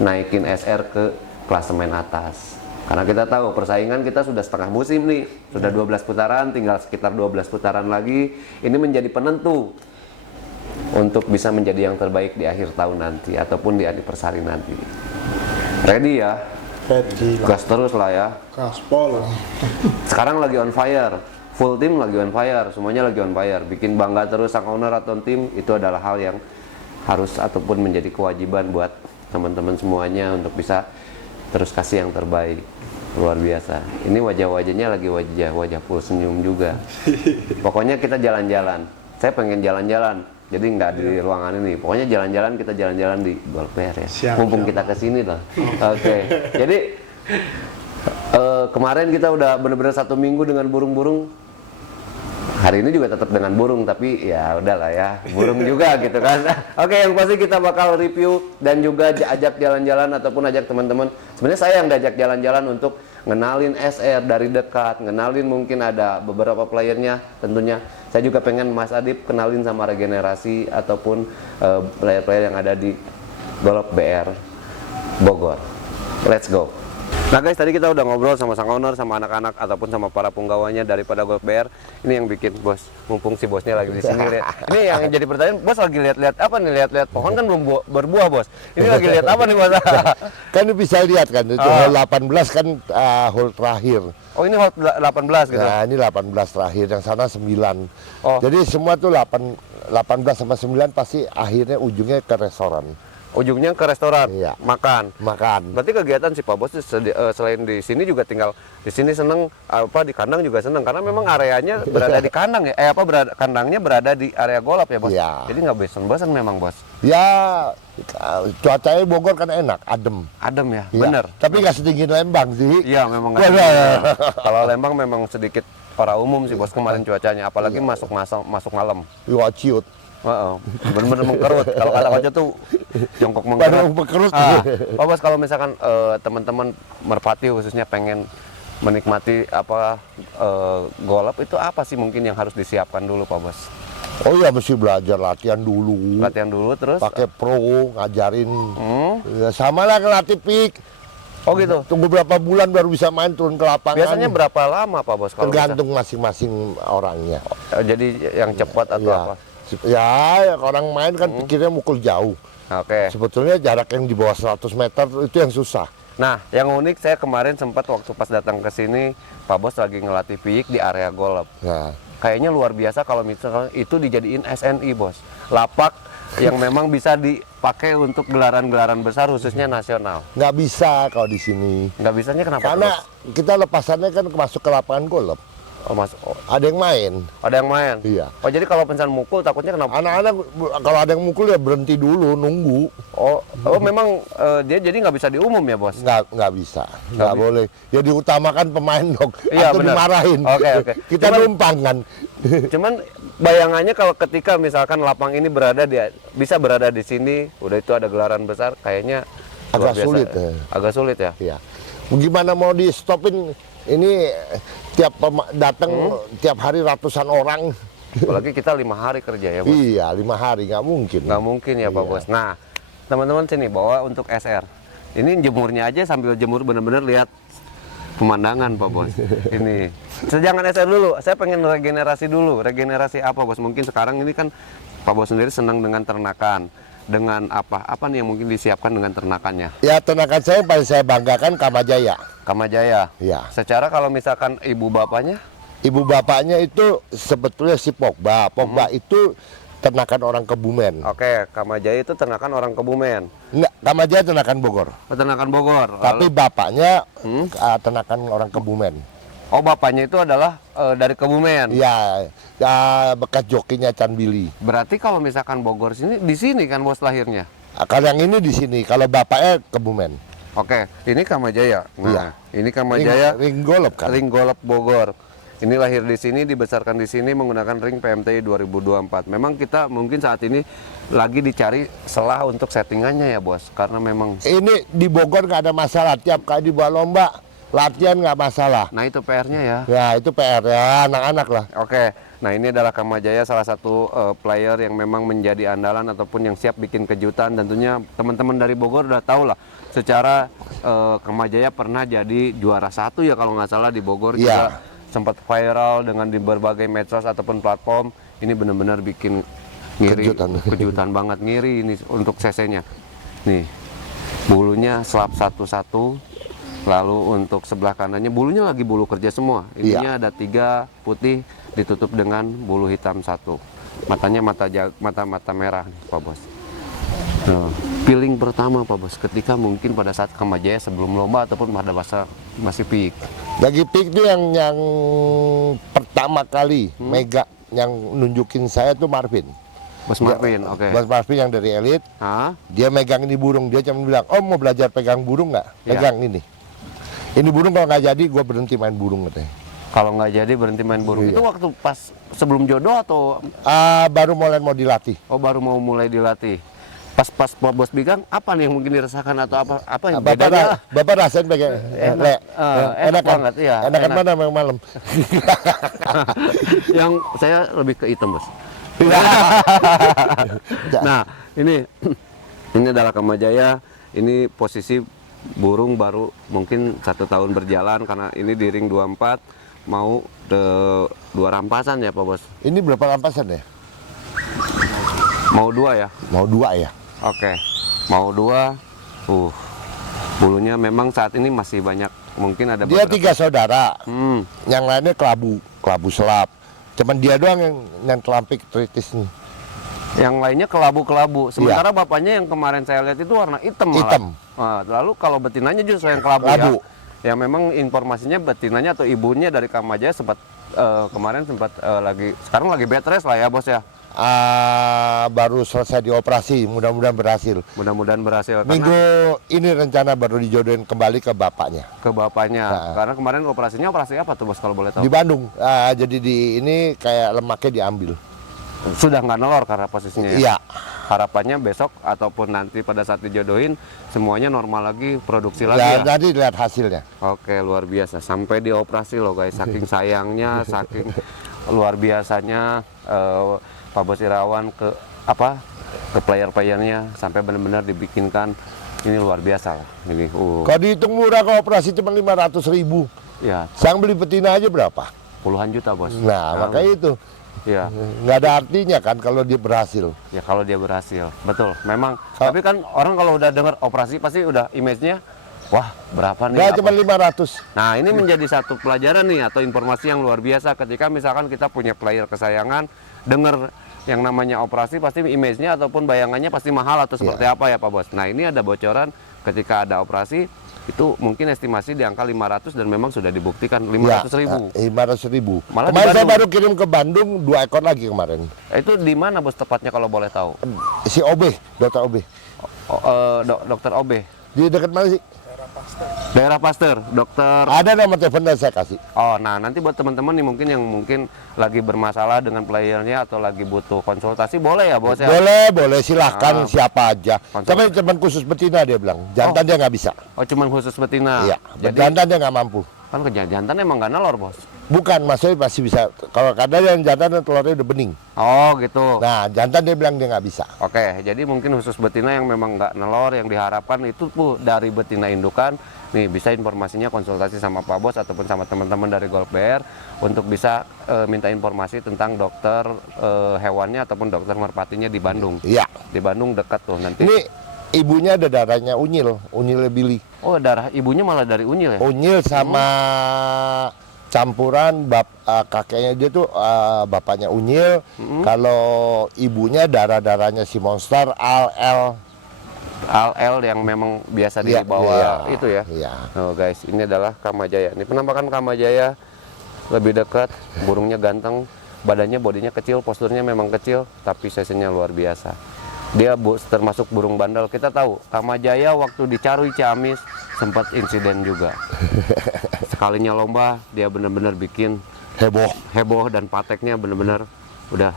naikin SR ke klasemen atas. Karena kita tahu persaingan kita sudah setengah musim nih, sudah 12 putaran, tinggal sekitar 12 putaran lagi. Ini menjadi penentu untuk bisa menjadi yang terbaik di akhir tahun nanti ataupun di anniversary nanti. Ready ya? Gas terus lah ya. Gaspol. Sekarang lagi on fire, full tim lagi on fire, semuanya lagi on fire. Bikin bangga terus sang owner atau tim, itu adalah hal yang harus ataupun menjadi kewajiban buat teman-teman semuanya untuk bisa terus kasih yang terbaik. Luar biasa. Ini wajah-wajahnya lagi wajah full senyum juga. Pokoknya kita jalan-jalan. Saya pengen jalan-jalan. Jadi nggak di ruangan ini, pokoknya jalan-jalan, kita jalan-jalan di Golok BR ya. Mumpung kita kesini loh. Oke. Jadi kemarin kita udah bener-bener 1 minggu dengan burung-burung. Hari ini juga tetap dengan burung, tapi ya udahlah ya, burung juga gitu kan. Oke, yang pasti kita bakal review dan juga ajak jalan-jalan ataupun ajak teman-teman. Sebenarnya saya yang diajak jalan-jalan untuk ngenalin SR dari dekat, ngenalin mungkin ada beberapa playernya tentunya. Saya juga pengen Mas Adip kenalin sama regenerasi ataupun player-player yang ada di Golok BR Bogor. Let's go. Nah guys, tadi kita udah ngobrol sama sang owner, sama anak-anak ataupun sama para penggawanya daripada Golok BR. Ini yang bikin bos, mumpung si bosnya lagi di sini. Ini yang jadi pertanyaan, bos lagi lihat-lihat apa nih? Lihat-lihat pohon kan belum berbuah bos. Ini lagi lihat apa nih bos? Kan bisa lihat kan, itu hole 18 kan hole terakhir. Oh ini hole 18 gitu? Nah ini 18 terakhir, yang sana 9. Oh. Jadi semua tuh 18 sama 9 pasti akhirnya ujungnya ke restoran. Ujungnya ke restoran, iya. Makan. Berarti kegiatan si Pak Bos selain di sini juga tinggal di sini seneng, di kandang juga seneng karena memang areanya berada di kandang ya. Kandangnya berada di area golap ya bos. Iya. Jadi nggak bosan memang bos. Ya cuacanya Bogor kan enak, adem. Adem ya, Ya. bener. Tapi nggak setinggi Lembang sih. Iya memang nggak. Kalau Lembang memang sedikit para umum sih bos kemarin cuacanya, apalagi masuk malam. Wah ciut. Bener-bener mengkerut. Kalau kata Koco tuh jongkok mengkerut. Pak Bos, kalau misalkan teman-teman Merpati khususnya pengen menikmati golap itu apa sih mungkin yang harus disiapkan dulu Pak Bos? Oh ya mesti belajar latihan dulu. Latihan dulu terus? Pakai pro ngajarin. Ya, sama lah ngelatih pik. Oh gitu. Tunggu berapa bulan baru bisa main turun ke lapangan. Biasanya berapa lama Pak Bos? Tergantung masing-masing orangnya. Jadi yang cepat atau apa? Ya, orang main kan pikirnya mukul jauh. Oke. Sebetulnya jarak yang di bawah 100 meter itu yang susah. Nah, yang unik saya kemarin sempat waktu pas datang ke sini, Pak Bos lagi ngelatih piik di area golf. Ya. Kayaknya luar biasa kalau misalnya itu dijadiin SNI Bos. Lapak yang memang bisa dipakai untuk gelaran-gelaran besar khususnya nasional. Nggak bisa kalau di sini. Nggak bisanya kenapa? Karena kita lepasannya kan masuk ke lapangan golf. Oh, ada yang main. Ada yang main? Iya. Oh jadi kalau pensan mukul takutnya kenapa? Anak-anak kalau ada yang mukul ya berhenti dulu, nunggu. Oh memang dia jadi nggak bisa diumum ya bos? Nggak bisa, nggak boleh. Ya diutamakan pemain dong, iya, atau bener. dimarahin. Oke. Kita numpang kan. Cuman bayangannya kalau ketika misalkan lapang ini bisa berada di sini, udah itu ada gelaran besar, kayaknya agak sulit. Agak sulit ya? Iya. Gimana mau di stopin? Ini tiap datang tiap hari ratusan orang. Apalagi kita 5 hari kerja ya bos? Iya 5 hari nggak mungkin. Nggak mungkin ya Pak Bos. Nah teman-teman sini bawa untuk SR. Ini jemurnya aja sambil jemur bener-bener lihat pemandangan Pak Bos. Ini. Jangan SR dulu, saya pengen regenerasi dulu. Regenerasi apa Bos? Mungkin sekarang ini kan Pak Bos sendiri senang dengan ternakan. Dengan apa? Apa nih yang mungkin disiapkan dengan ternakannya? Ya ternakan saya yang paling saya banggakan Kamajaya. Kamajaya. Ya. Secara kalau misalkan ibu bapaknya? Ibu bapaknya itu sebetulnya si Pogba. Pogba itu ternakan orang Kebumen. Oke, Kamajaya itu ternakan orang Kebumen. Enggak, Kamajaya ternakan Bogor. Ternakan Bogor. Tapi Lalu, bapaknya ternakan orang Kebumen. oh bapaknya itu adalah dari Kebumen. Ya, ya bekas jokinya Chan Billy. Berarti kalau misalkan Bogor sini, di sini kan Bos lahirnya? Kalau yang ini di sini, kalau bapaknya Kebumen. Oke, ini Kamajaya. Nah, Iya. ini Kamajaya Ring golop kan. Ring Golop Bogor. Ini lahir di sini, dibesarkan di sini menggunakan ring PMTI 2024. Memang kita mungkin saat ini lagi dicari selah untuk settingannya ya Bos, karena memang. Ini di Bogor nggak ada masalah. Tiap kali dibawa lomba, latihan nggak masalah. Nah itu PR-nya ya. Ya itu PR ya anak-anak lah. Oke, nah ini adalah Kamajaya, salah satu player yang memang menjadi andalan ataupun yang siap bikin kejutan. Tentunya teman-teman dari Bogor udah tahu lah. Secara Kamajaya pernah jadi juara 1 ya kalau nggak salah di Bogor juga. Sempat viral dengan di berbagai medsos ataupun platform. Ini benar-benar bikin ngiri, kejutan banget, ngiri ini untuk CC-nya. Nih, bulunya selap satu-satu. Lalu untuk sebelah kanannya bulunya lagi bulu kerja semua. Ininya ada 3 putih ditutup dengan bulu hitam 1. Matanya mata merah nih, Pak Bos. Nah, feeling pertama Pak Bos ketika mungkin pada saat Kamajaya sebelum lomba ataupun pada masa masih peak. Lagi peak itu yang pertama kali Mega yang nunjukin saya tuh Marvin. Bos Marvin, oke. Bos Marvin yang dari elit. Dia megang ini burung, dia cuma bilang, "Om mau belajar pegang burung nggak?" Pegang ini. Ini burung kalau nggak jadi, gue berhenti main burung katanya. Kalau nggak jadi berhenti main burung. Itu waktu pas sebelum jodoh atau? Baru mulai mau dilatih. Oh baru mau mulai dilatih. Pas Pak Bos bilang apa nih yang mungkin dirasakan atau apa yang bedanya? Bapak rasain pegang enak banget, iya. Enakan mana memang malam. Yang saya lebih ke hitam Bos. Nah ini adalah Kamajaya. Ini posisi burung baru mungkin 1 tahun berjalan karena ini di ring 24 mau 2 rampasan ya Pak Bos. Ini berapa rampasan ya? Mau 2 ya? Mau 2 ya. Oke, mau 2. Bulunya memang saat ini masih banyak. Mungkin ada dia 3 saudara. Yang lainnya kelabu selap. Cuman dia doang yang kelampik tritis nih. Yang lainnya kelabu-kelabu. Sementara bapaknya yang kemarin saya lihat itu warna hitam malah. Hitam. Nah, lalu kalau betinanya justru yang kelabu. Ya. Yang memang informasinya betinanya atau ibunya dari Kamajaya sempat kemarin sempat sekarang lagi bed rest lah ya Bos ya. Baru selesai dioperasi, mudah-mudahan berhasil. Mudah-mudahan berhasil. Minggu ini rencana baru dijodohin kembali ke bapaknya. Ke bapaknya. Karena kemarin operasinya operasi apa tuh Bos kalau boleh tahu? Di Bandung. Jadi di ini kayak lemaknya diambil. Sudah nggak nelor karena posisinya ya? Iya. Harapannya besok ataupun nanti pada saat dijodohin semuanya normal lagi, produksi lagi ya? Jadi lihat hasilnya. Oke, luar biasa. Sampai dioperasi loh guys, saking sayangnya, saking luar biasanya Pak Bos Irawan ke player-playernya sampai benar-benar dibikinkan. Ini luar biasa lah. Ini kalau dihitung murah, kalau operasi cuma 500.000. Ya. Sang beli betina aja berapa? Puluhan juta Bos. Nah, makanya itu. Ya. Nggak ada artinya kan kalau dia berhasil. Ya kalau dia berhasil, betul. Memang. Tapi kan orang kalau udah dengar operasi pasti udah image-nya, wah berapa nih? Nggak cuma 500. Nah ini menjadi satu pelajaran nih atau informasi yang luar biasa ketika misalkan kita punya player kesayangan, dengar yang namanya operasi pasti image-nya ataupun bayangannya pasti mahal atau seperti apa ya Pak Bos. Nah ini ada bocoran ketika ada operasi. Itu mungkin estimasi di angka 500 dan memang sudah dibuktikan 500.000. 500.000. Malah kemarin saya baru kirim ke Bandung 2 ekor lagi kemarin. Itu di mana Bos tepatnya kalau boleh tahu? Si OB, Dokter OB. Dokter OB. Di dekat mana sih? Daerah Pasteur, Dokter. Ada nama telepon dan saya kasih. Oh, nah nanti buat teman-teman nih mungkin yang lagi bermasalah dengan playernya atau lagi butuh konsultasi boleh ya Bos ya? Boleh silahkan siapa aja. Tapi cuman khusus betina dia bilang, jantan dia nggak bisa. Oh, cuman khusus betina. Iya, Jadi jantan dia nggak mampu. Kan jantan emang nggak nelor Bos. Bukan, maksudnya masih bisa. Kalau kadang yang jantan telurnya udah bening. Oh gitu. Nah, jantan dia bilang dia nggak bisa. Oke, jadi mungkin khusus betina yang memang nggak nelor, yang diharapkan itu tuh dari betina indukan. Nih bisa informasinya konsultasi sama Pak Bos ataupun sama teman-teman dari Golf BR untuk bisa minta informasi tentang dokter hewannya ataupun dokter merpatinya di Bandung. Iya. Di Bandung dekat tuh nanti. Ini ibunya ada darahnya unyil Billy. Oh, darah ibunya malah dari unyil ya? Unyil sama campuran kakeknya dia tuh bapaknya unyil. Kalau ibunya darahnya si monster Al yang memang biasa Iya, dibawa iya. itu ya. Iya. Oh guys, ini adalah Kamajaya. Ini penampakan Kamajaya lebih dekat, burungnya ganteng, bodinya kecil, posturnya memang kecil, tapi sesinya luar biasa. Dia termasuk burung bandel. Kita tahu Kamajaya waktu di Carui Ciamis sempat insiden juga. Sekalinya lomba dia benar-benar bikin heboh dan pateknya benar-benar udah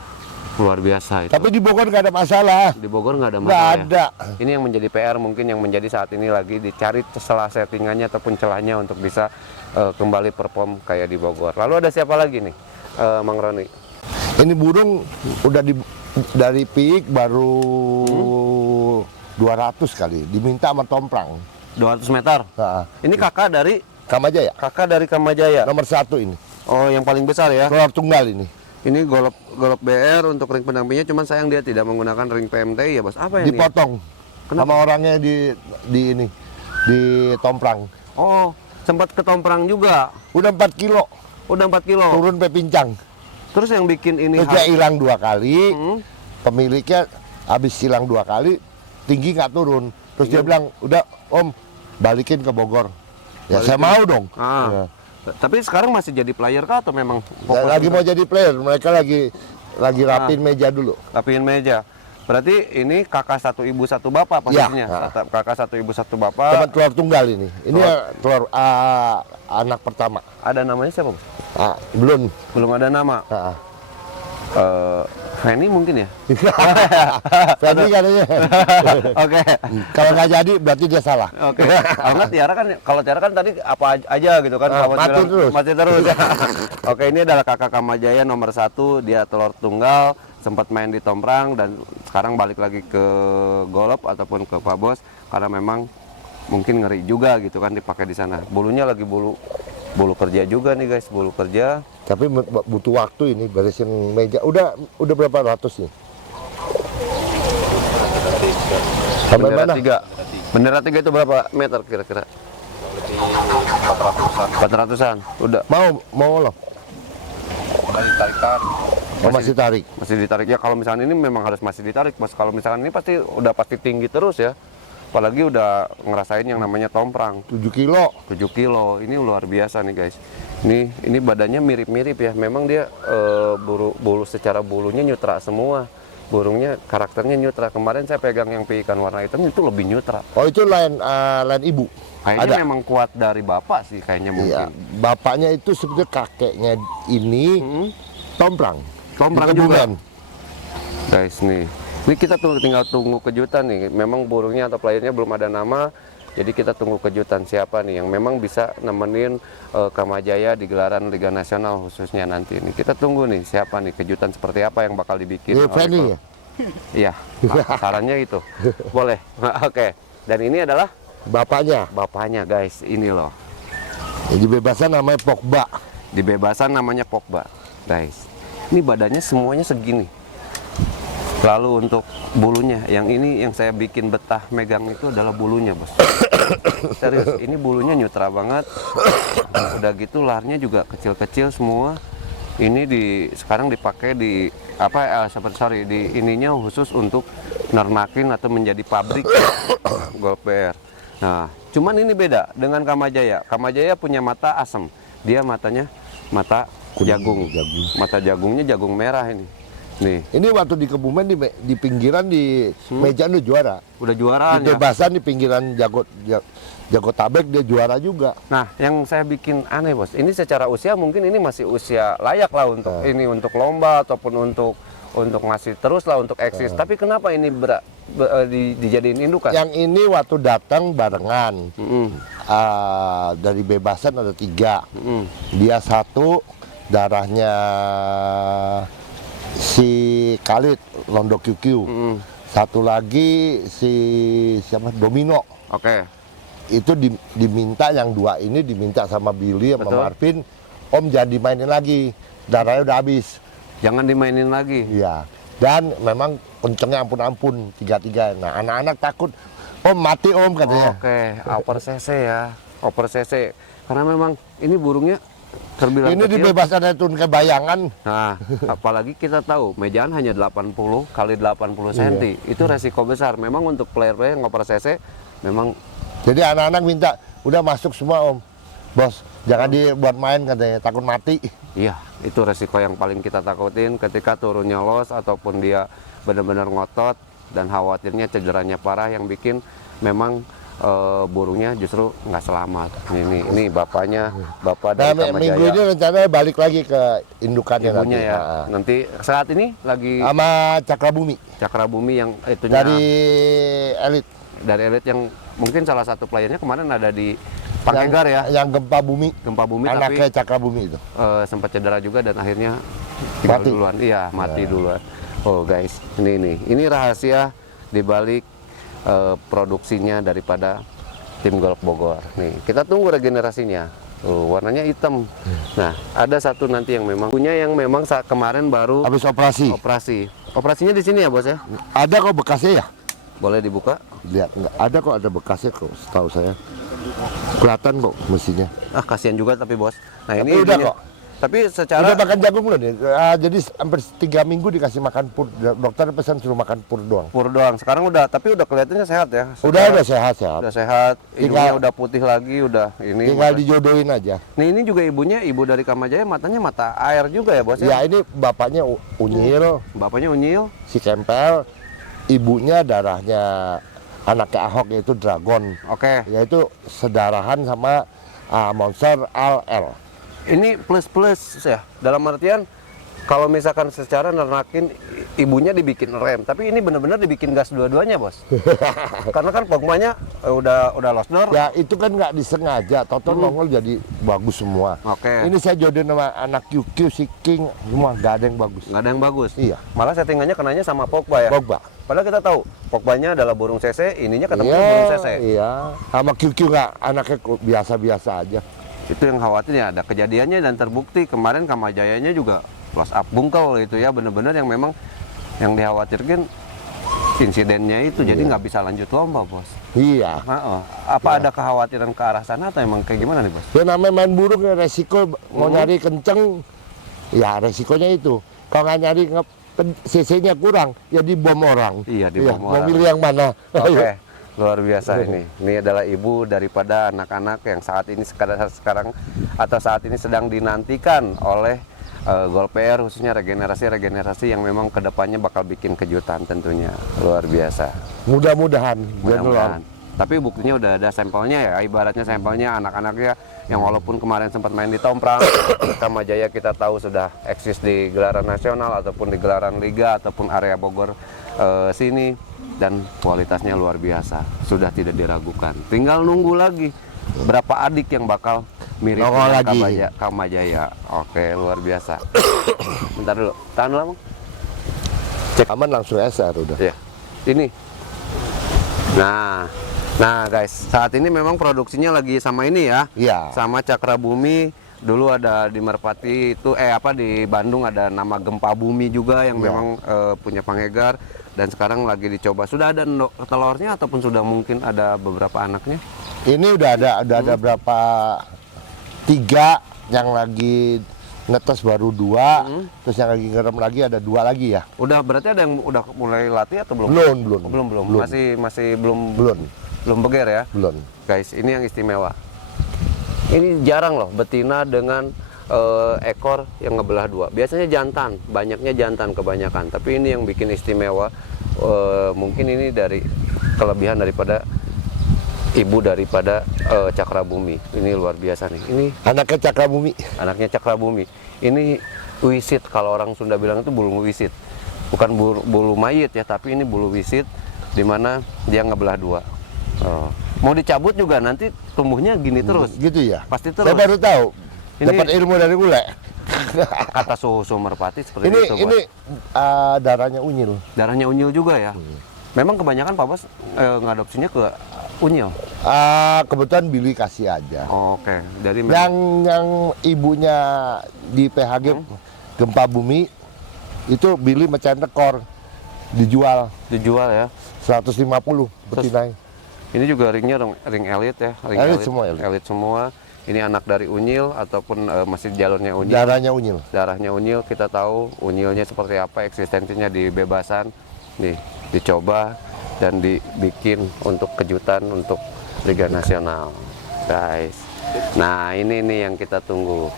luar biasa itu. Tapi di Bogor nggak ada masalah. Di Bogor nggak ada Nggak masalah. ada. Ini yang menjadi PR mungkin yang menjadi saat ini lagi dicari celah settingannya ataupun celahnya untuk bisa kembali perform kayak di Bogor. Lalu ada siapa lagi nih, Mang Roni? Ini burung udah dari Pik baru 200 kali diminta sama Tomprang. 200 meter. Nah, Ini kakak dari Kamajaya Kamajaya. nomor 1 ini. Oh, yang paling besar ya. Telur tunggal ini. Ini golop BR untuk ring pendampingnya, cuman sayang dia tidak menggunakan ring PMTI ya, Bos. Apa ini? Dipotong sama orangnya di Tomprang. Oh, sempat ke Tomprang juga. Udah 4 kilo. Udah 4 kilo. Turun pe pincang. Terus yang bikin ini Terus dia hilang 2 kali. Hmm. Pemiliknya habis hilang 2 kali, tinggi nggak turun. Terus dia bilang, udah Om, balikin ke Bogor. Ya saya mau dong. Ya. Tapi sekarang masih jadi player kah atau memang Ya, lagi mau jadi player, mereka lagi rapin meja dulu. rapiin meja? Berarti ini kakak satu ibu satu bapak posisinya. Ya. Kakak satu ibu satu Teman bapak. telur tunggal ini. Ini telur anak pertama. Ada namanya siapa, Bos? Belum. Belum ada nama. Fanny mungkin ya? Fanny katanya. Oke. Kalau nggak jadi berarti dia salah. Oke. Kalau Tiara kan tadi apa aja gitu kan? Mati terus. Oke, ini adalah kakak Kamajaya nomor 1. Dia telur tunggal, sempat main di Tomprang dan sekarang balik lagi ke Golop ataupun ke Pak Bos karena memang mungkin ngeri juga gitu kan dipakai di sana. Bulunya lagi bulu kerja juga nih guys, bulu kerja. Tapi butuh waktu ini beresin meja. Udah berapa ratus nih? Sampai mana? Bendera 3 itu berapa meter kira-kira? 400-an. Udah. Mau loh. Masih tarik. Masih ditarik ya. Kalau misalnya ini memang harus masih ditarik, Bos. Kalau misalkan ini pasti tinggi terus ya. Apalagi udah ngerasain yang namanya Tomprang. 7 kilo. 7 kilo. Ini luar biasa nih, guys. Ini badannya mirip-mirip ya. Memang dia bulu secara bulunya nyutra semua. Burungnya karakternya nyutra. Kemarin saya pegang yang piikan warna hitam itu lebih nyutra. Oh, itu lain ibu. Kayaknya memang kuat dari bapak sih kayaknya mungkin. Iya. Bapaknya itu sebetulnya kakeknya ini Tomprang. Tomprang Di juga. Kebumen. Guys nih. Ini kita tinggal tunggu kejutan nih. Memang burungnya atau playernya belum ada nama. Jadi kita tunggu kejutan siapa nih yang memang bisa nemenin Kamajaya di gelaran Liga Nasional khususnya nanti nih. Kita tunggu nih siapa nih kejutan seperti apa yang bakal dibikin. Ini Fanny ya? Iya. Sarannya itu. Boleh. Oke. Dan ini adalah bapaknya guys. Ini loh. Di bebasan namanya Pogba. Di bebasan namanya Pogba. Guys. Ini badannya semuanya segini. Lalu untuk bulunya, yang ini yang saya bikin betah megang itu adalah bulunya, Bos. Serius, ini bulunya nyutra banget. Udah gitu larnya juga kecil-kecil semua. Ini sekarang dipakai di di ininya khusus untuk nernakin atau menjadi pabrik Golf BR. Nah, cuman ini beda dengan Kamajaya. Kamajaya punya mata asem. Dia matanya mata jagung. Mata jagungnya jagung merah ini. Nih. Ini waktu di Kebumen di pinggiran di meja udah juara. Udah juara. Di bebasan di pinggiran Jagotabek dia juara juga. Nah, yang saya bikin aneh, Bos. Ini secara usia mungkin ini masih usia layak lah untuk ini untuk lomba ataupun untuk masih terus lah untuk eksis. Tapi kenapa ini dijadiin indukan? Yang ini waktu datang barengan. Dari bebasan ada 3. Dia 1, darahnya si Khalid Londo QQ. Satu lagi si siapa Domino. Oke. Itu diminta yang dua ini diminta sama Billy sama Betul. Marvin, Om jangan dimainin lagi, darahnya udah habis. Jangan dimainin lagi. Iya. Dan memang kencengnya ampun-ampun tiga-tiga. Nah anak-anak takut, Om mati Om katanya. Oke, over CC ya, over CC. Karena memang ini burungnya terbilang Ini kecil. dibebaskan dari turun ke bayangan. Nah, apalagi kita tahu mejaan hanya 80 kali 80 cm. Itu resiko besar. Memang untuk player-player yang over CC memang. Jadi anak-anak minta, udah masuk semua Om. Bos, jangan dibuat main katanya, takut mati. Iya, itu resiko yang paling kita takutin ketika turunnya los ataupun dia benar-benar ngotot dan khawatirnya cederanya parah yang bikin memang burungnya justru nggak selamat. Ini bapaknya, bapak dari Nah, Kamajaya. minggu ini rencananya balik lagi ke indukannya Ibunya nanti. ya. Nah, Nanti saat ini lagi sama Cakrabumi Cakrabumi yang itunya dari elit. dari elit yang mungkin salah satu playernya kemarin ada di Pangkegar ya. Yang gempa bumi. Gempa bumi Anaknya tapi Cakrabumi itu. sempat cedera juga dan akhirnya tinggal Mati. duluan. Iya, mati duluan. Oh guys, ini rahasia di balik produksinya daripada tim golf Bogor. Nih, kita tunggu regenerasinya. Warnanya hitam. Nah, ada satu nanti yang memang punya yang memang saat kemarin baru Habis operasi. Operasinya di sini ya, Bos ya? Ada kok bekasnya ya? Boleh dibuka? Lihat nggak? Ada kok, ada bekasnya kok, setahu saya. Kelihatan kok mesinnya. Ah, kasihan juga tapi, Bos. Nah, Tapi ini udah ininya. kok. Tapi secara Udah makan jagung belum nih? Jadi hampir 3 minggu dikasih makan pur. Dokter pesan suruh makan pur doang. pur doang. Sekarang udah, tapi udah kelihatannya sehat ya. Udah sehat-sehat. Udah sehat, Tinggal- hidungnya udah putih lagi, udah ini. Tinggal dijodohin aja. Nih ini juga ibunya, ibu dari Kamajaya, matanya mata air juga ya, Bos ya? Ya ini bapaknya Unyil, Bapaknya Unyil. si Kempel, ibunya darahnya anaknya Ahok yaitu Dragon, Oke. yaitu sedarahan sama Monster Al-L. Ini plus-plus ya. Dalam artian kalau misalkan secara nernakin ibunya dibikin rem, tapi ini benar-benar dibikin gas dua-duanya, Bos. Karena kan pogmanya udah lost door. Ya itu kan nggak disengaja, total nongol jadi bagus semua. Oke. Ini saya jodohin sama anak QQ, si King, semua nggak ada yang bagus. Nggak ada yang bagus. Iya. Malah settingannya kenanya sama Pogba ya. Pogba. Padahal kita tahu Pogbanya adalah burung CC, ininya ketemu Iya, burung CC. iya. Sama QQ nggak, anaknya biasa-biasa aja. Itu yang khawatir ya, ada kejadiannya dan terbukti kemarin Kamajayanya juga close up bungkel itu ya, bener-bener yang memang yang dikhawatirkan insidennya itu, jadi nggak bisa lanjut lomba, Bos. Iya. Apa ada kekhawatiran ke arah sana atau emang kayak gimana nih, Bos? Ya namanya main burung ya resiko, mau nyari kenceng, ya resikonya itu. Kalau nggak nyari CC-nya kurang, ya dibom orang. Iya, dibom Mau orang. pilih yang mana? Oke, luar biasa ini. Ini adalah ibu daripada anak-anak yang saat ini sekarang atau saat ini sedang dinantikan oleh Golf PR, khususnya regenerasi yang memang kedepannya bakal bikin kejutan tentunya. Luar biasa. Mudah-mudahan. Mudah-mudahan. Tapi buktinya udah ada sampelnya ya, ibaratnya sampelnya anak-anaknya yang walaupun kemarin sempat main di Tomprang, Kamajaya kita tahu sudah eksis di gelaran nasional ataupun di gelaran liga ataupun area Bogor sini, dan kualitasnya luar biasa, sudah tidak diragukan. Tinggal nunggu lagi berapa adik yang bakal mirip Nongol dengan lagi. Kamajaya. Oke, luar biasa. Bentar dulu, tahan lama. Aman langsung SR udah. Ya, ini. Nah guys, saat ini memang produksinya lagi sama ini ya. Iya. Sama Cakrabumi. Dulu ada di Merpati itu, di Bandung ada nama Gempa Bumi juga yang Iya. memang punya Pangkegar. Dan sekarang lagi dicoba. Sudah ada telurnya ataupun sudah mungkin ada beberapa anaknya? Ini udah ada berapa, 3 yang lagi ngetes baru 2, terus yang lagi ngerem lagi ada 2 lagi ya. Udah, berarti ada yang udah mulai latih atau belum? Belum. Masih belum beger ya. Belum. Guys, ini yang istimewa. Ini jarang loh betina dengan ekor yang ngebelah 2. Biasanya jantan, banyaknya jantan kebanyakan. Tapi ini yang bikin istimewa. Mungkin ini dari kelebihan daripada ibu daripada Cakrabumi. Ini luar biasa nih. Ini Anaknya Cakrabumi. anaknya Cakrabumi. Ini wisit, kalau orang Sunda bilang itu bulu wisit. Bukan bulu mayit ya, tapi ini bulu wisit, dimana dia ngebelah 2. Mau dicabut juga nanti tumbuhnya gini terus. Gitu ya. Pasti Saya terus. baru tahu. Dapat ilmu dari bule. Kata susu merpati seperti Ini itu, Bos. ini darahnya unyil. Darahnya unyil juga ya. Memang kebanyakan Pak Bos ngadopsinya ke unyil. Kebetulan Billy kasih aja. Oke. Jadi memang Yang ibunya di PHG gempa bumi itu Billy mecahin rekor, dijual dijual ya. 150 betinanya. Ini juga ringnya ring elite ya, ring Elite semua, elite. elite semua. Ini anak dari unyil ataupun masih jalurnya unyil. Darahnya unyil. Darahnya unyil, kita tahu unyilnya seperti apa, eksistensinya di bebasan. Nih, dicoba dan dibikin untuk kejutan untuk Liga Nasional, guys. Nah, ini nih yang kita tunggu.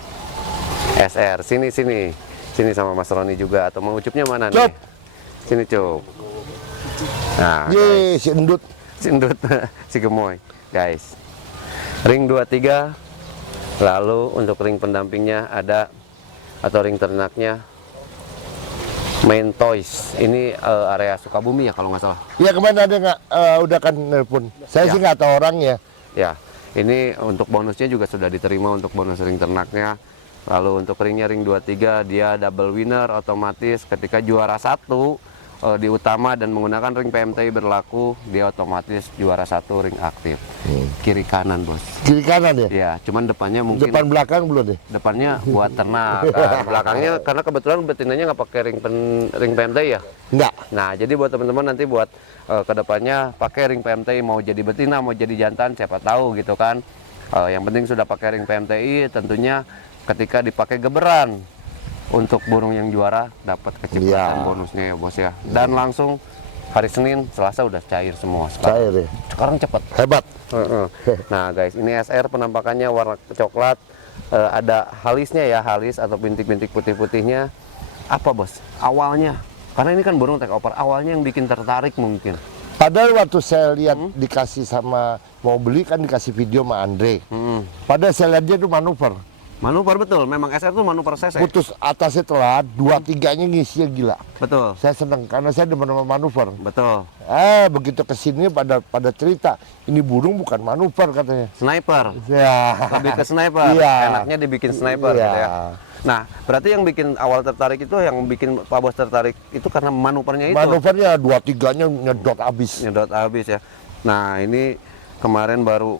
SR, sini sama Mas Roni juga, atau mau Ucupnya mana nih? Cup. Sini Cup. Nah, Ye, si endut. Sindut si gemoy, guys. Ring 23, lalu untuk ring pendampingnya ada, atau ring ternaknya Main Toys. Ini area Sukabumi ya kalau nggak salah. Ya kemarin ada nggak udah kan nelpon. Saya sih nggak tahu orangnya. Ya, ini untuk bonusnya juga sudah diterima untuk bonus ring ternaknya. Lalu untuk ringnya ring 23 dia double winner otomatis ketika juara 1 di utama dan menggunakan ring PMTI berlaku, dia otomatis juara 1 ring aktif. Kiri kanan, Bos. Kiri kanan ya? Ya, cuman depannya mungkin Depan belakang belum deh. depannya buat ternak. Belakangnya karena kebetulan betinanya nggak pakai ring PMTI ya. Enggak. Nah, jadi buat teman-teman nanti buat kedepannya pakai ring PMTI, mau jadi betina mau jadi jantan siapa tahu gitu kan. Yang penting sudah pakai ring PMTI, tentunya ketika dipakai geberan untuk burung yang juara dapat kecepatan bonusnya ya Bos ya. Dan langsung hari Senin, Selasa udah cair semua. Cair ya. Sekarang cepet. Hebat. Nah guys, ini SR penampakannya warna coklat, ada halisnya ya, halis atau bintik-bintik putih-putihnya. Apa Bos? Awalnya, karena ini kan burung take over, awalnya yang bikin tertarik mungkin. Padahal waktu saya lihat dikasih sama mau beli kan dikasih video sama Andre. Padahal saya lihat dia tuh manuver. Manuver betul, memang SR tuh manuver sese. Putus atasnya telat, 2-3-nya ngisinya gila. Betul. Saya seneng karena saya demen sama manuver. Betul. Begitu kesini pada cerita ini burung bukan manuver katanya. Sniper. Ya. Lebih ke sniper. Iya. Enaknya dibikin sniper Iya. gitu ya. Nah, berarti yang bikin awal tertarik itu, yang bikin Pak Bos tertarik itu karena manuvernya itu. Manuvernya 2-3-nya nyedot abis. Nyedot habis ya. Nah, ini kemarin baru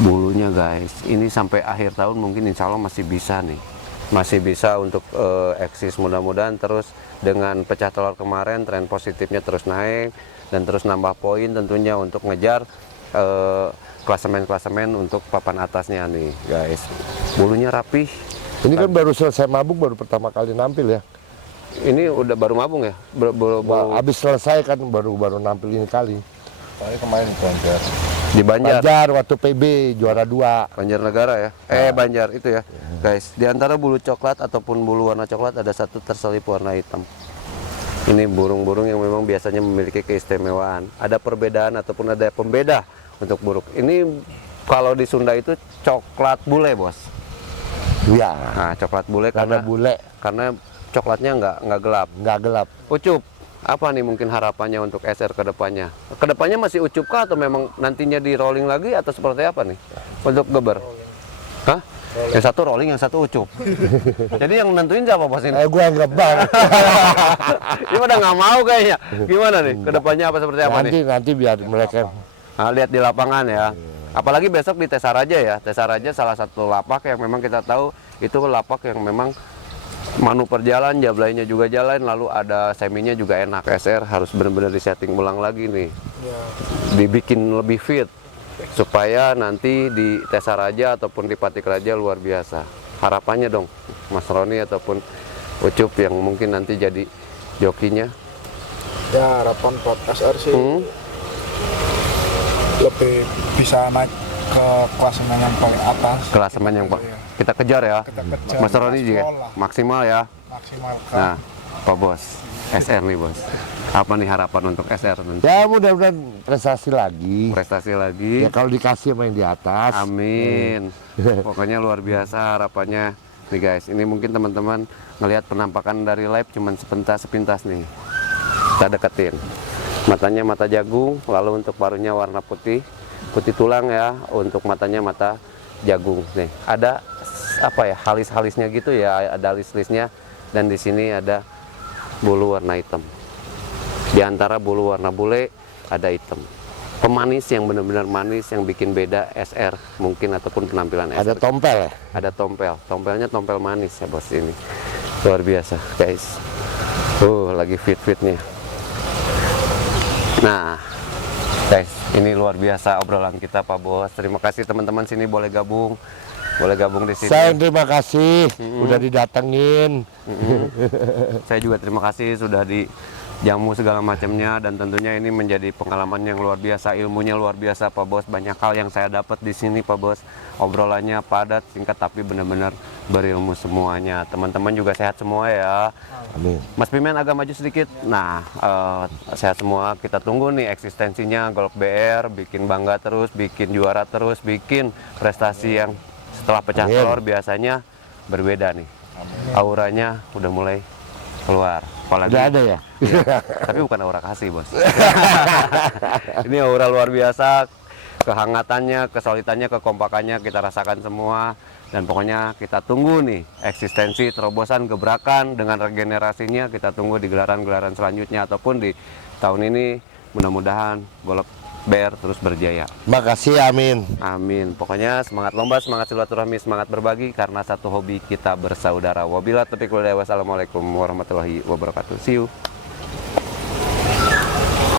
bulunya guys. Ini sampai akhir tahun mungkin insya Allah masih bisa nih. Masih bisa untuk eksis, mudah-mudahan terus dengan pecah telur kemarin tren positifnya terus naik dan terus nambah poin tentunya untuk ngejar klasemen-klasemen untuk papan atasnya nih guys. Bulunya rapih. Ini kan baru selesai mabuk, baru pertama kali nampil ya. Ini udah baru mabung ya? Habis selesai kan baru nampil ini kali. Saya kemarin di Banjar. Di Banjar. Banjar waktu PB juara 2. Banjarnegara ya? Banjar itu ya. Guys, di antara bulu coklat ataupun bulu warna coklat ada satu terselip warna hitam. Ini burung-burung yang memang biasanya memiliki keistimewaan. Ada perbedaan ataupun ada pembeda untuk burung. Ini kalau di Sunda itu coklat bule, Bos. Iya. Nah, coklat bule Karena bule, karena coklatnya nggak gelap. nggak gelap. Ucup, apa nih mungkin harapannya untuk SR ke depannya? Ke depannya masih ucup kah atau memang nantinya di rolling lagi atau seperti apa nih untuk geber? Hah? Yang satu rolling, yang satu ucup. Jadi yang nentuin siapa Bos ini? Gua ngebang. Ini udah nggak mau kayaknya. Gimana nih? ke depannya apa seperti apa nih? Nanti biar mereka. Nah, lihat di lapangan ya. Apalagi besok di Tesaraja ya. Tesaraja salah satu lapak yang memang kita tahu itu lapak yang memang manuver jalan, jablainya juga jalan, lalu ada seminya juga enak. SR harus benar-benar disetting ulang lagi nih. Dibikin lebih fit supaya nanti di Tesaraja ataupun di Patik Raja luar biasa. Harapannya dong Mas Roni ataupun Ucup yang mungkin nanti jadi jokinya. Ya harapan buat SR sih lebih bisa naik ke klasemen yang paling atas. Klasemen yang kita kejar ya. Kita kejar. Mas Roni juga maksimal ya. Maksimalkan. Nah, Pak Bos, SR nih Bos. Apa nih harapan untuk SR nanti? Ya mudah-mudahan prestasi lagi. Prestasi lagi. Ya kalau dikasih sama yang di atas. Amin. Pokoknya luar biasa harapannya. Nih guys, ini mungkin teman-teman ngelihat penampakan dari live cuman sepintas nih. Kita deketin. Matanya mata jagung, lalu untuk paruhnya warna putih tulang ya. Untuk matanya mata jagung nih. Ada apa ya, halis-halisnya gitu ya, ada alis-alisnya, dan di sini ada bulu warna hitam. Di antara bulu warna bule ada hitam. Pemanis yang benar-benar manis yang bikin beda SR mungkin ataupun penampilan SR. Ada tompel ya? Ada tompel, tompelnya tompel manis ya bos ini. Luar biasa guys. Lagi fit-fitnya. Nah guys, ini luar biasa obrolan kita Pak Bos. Terima kasih teman-teman sini boleh gabung di sini. Saya terima kasih udah didatengin. Saya juga terima kasih sudah dijamu segala macamnya, dan tentunya ini menjadi pengalaman yang luar biasa, ilmunya luar biasa Pak Bos. Banyak hal yang saya dapat di sini Pak Bos. Obrolannya padat, singkat, tapi benar-benar berilmu semuanya. Teman-teman juga sehat semua ya. Amin. Mas Pimen agak maju sedikit. Nah, sehat semua. Kita tunggu nih eksistensinya Golf BR, bikin bangga terus, bikin juara terus, bikin prestasi yang setelah pecah telur biasanya berbeda nih. Auranya udah mulai keluar. Apalagi Udah ada ya? Iya, tapi bukan aura kasih bos. Ini aura luar biasa, kehangatannya, kesolidannya, kekompakannya kita rasakan semua. Dan pokoknya kita tunggu nih eksistensi, terobosan, gebrakan dengan regenerasinya. Kita tunggu di gelaran-gelaran selanjutnya ataupun di tahun ini. Mudah-mudahan Golf BR terus berjaya. Makasih, amin. Amin. Pokoknya semangat lomba, semangat silaturahmi, semangat berbagi karena satu hobi kita bersaudara. Wabillahi taufiq wal hidayah. Wassalamualaikum warahmatullahi wabarakatuh. See you.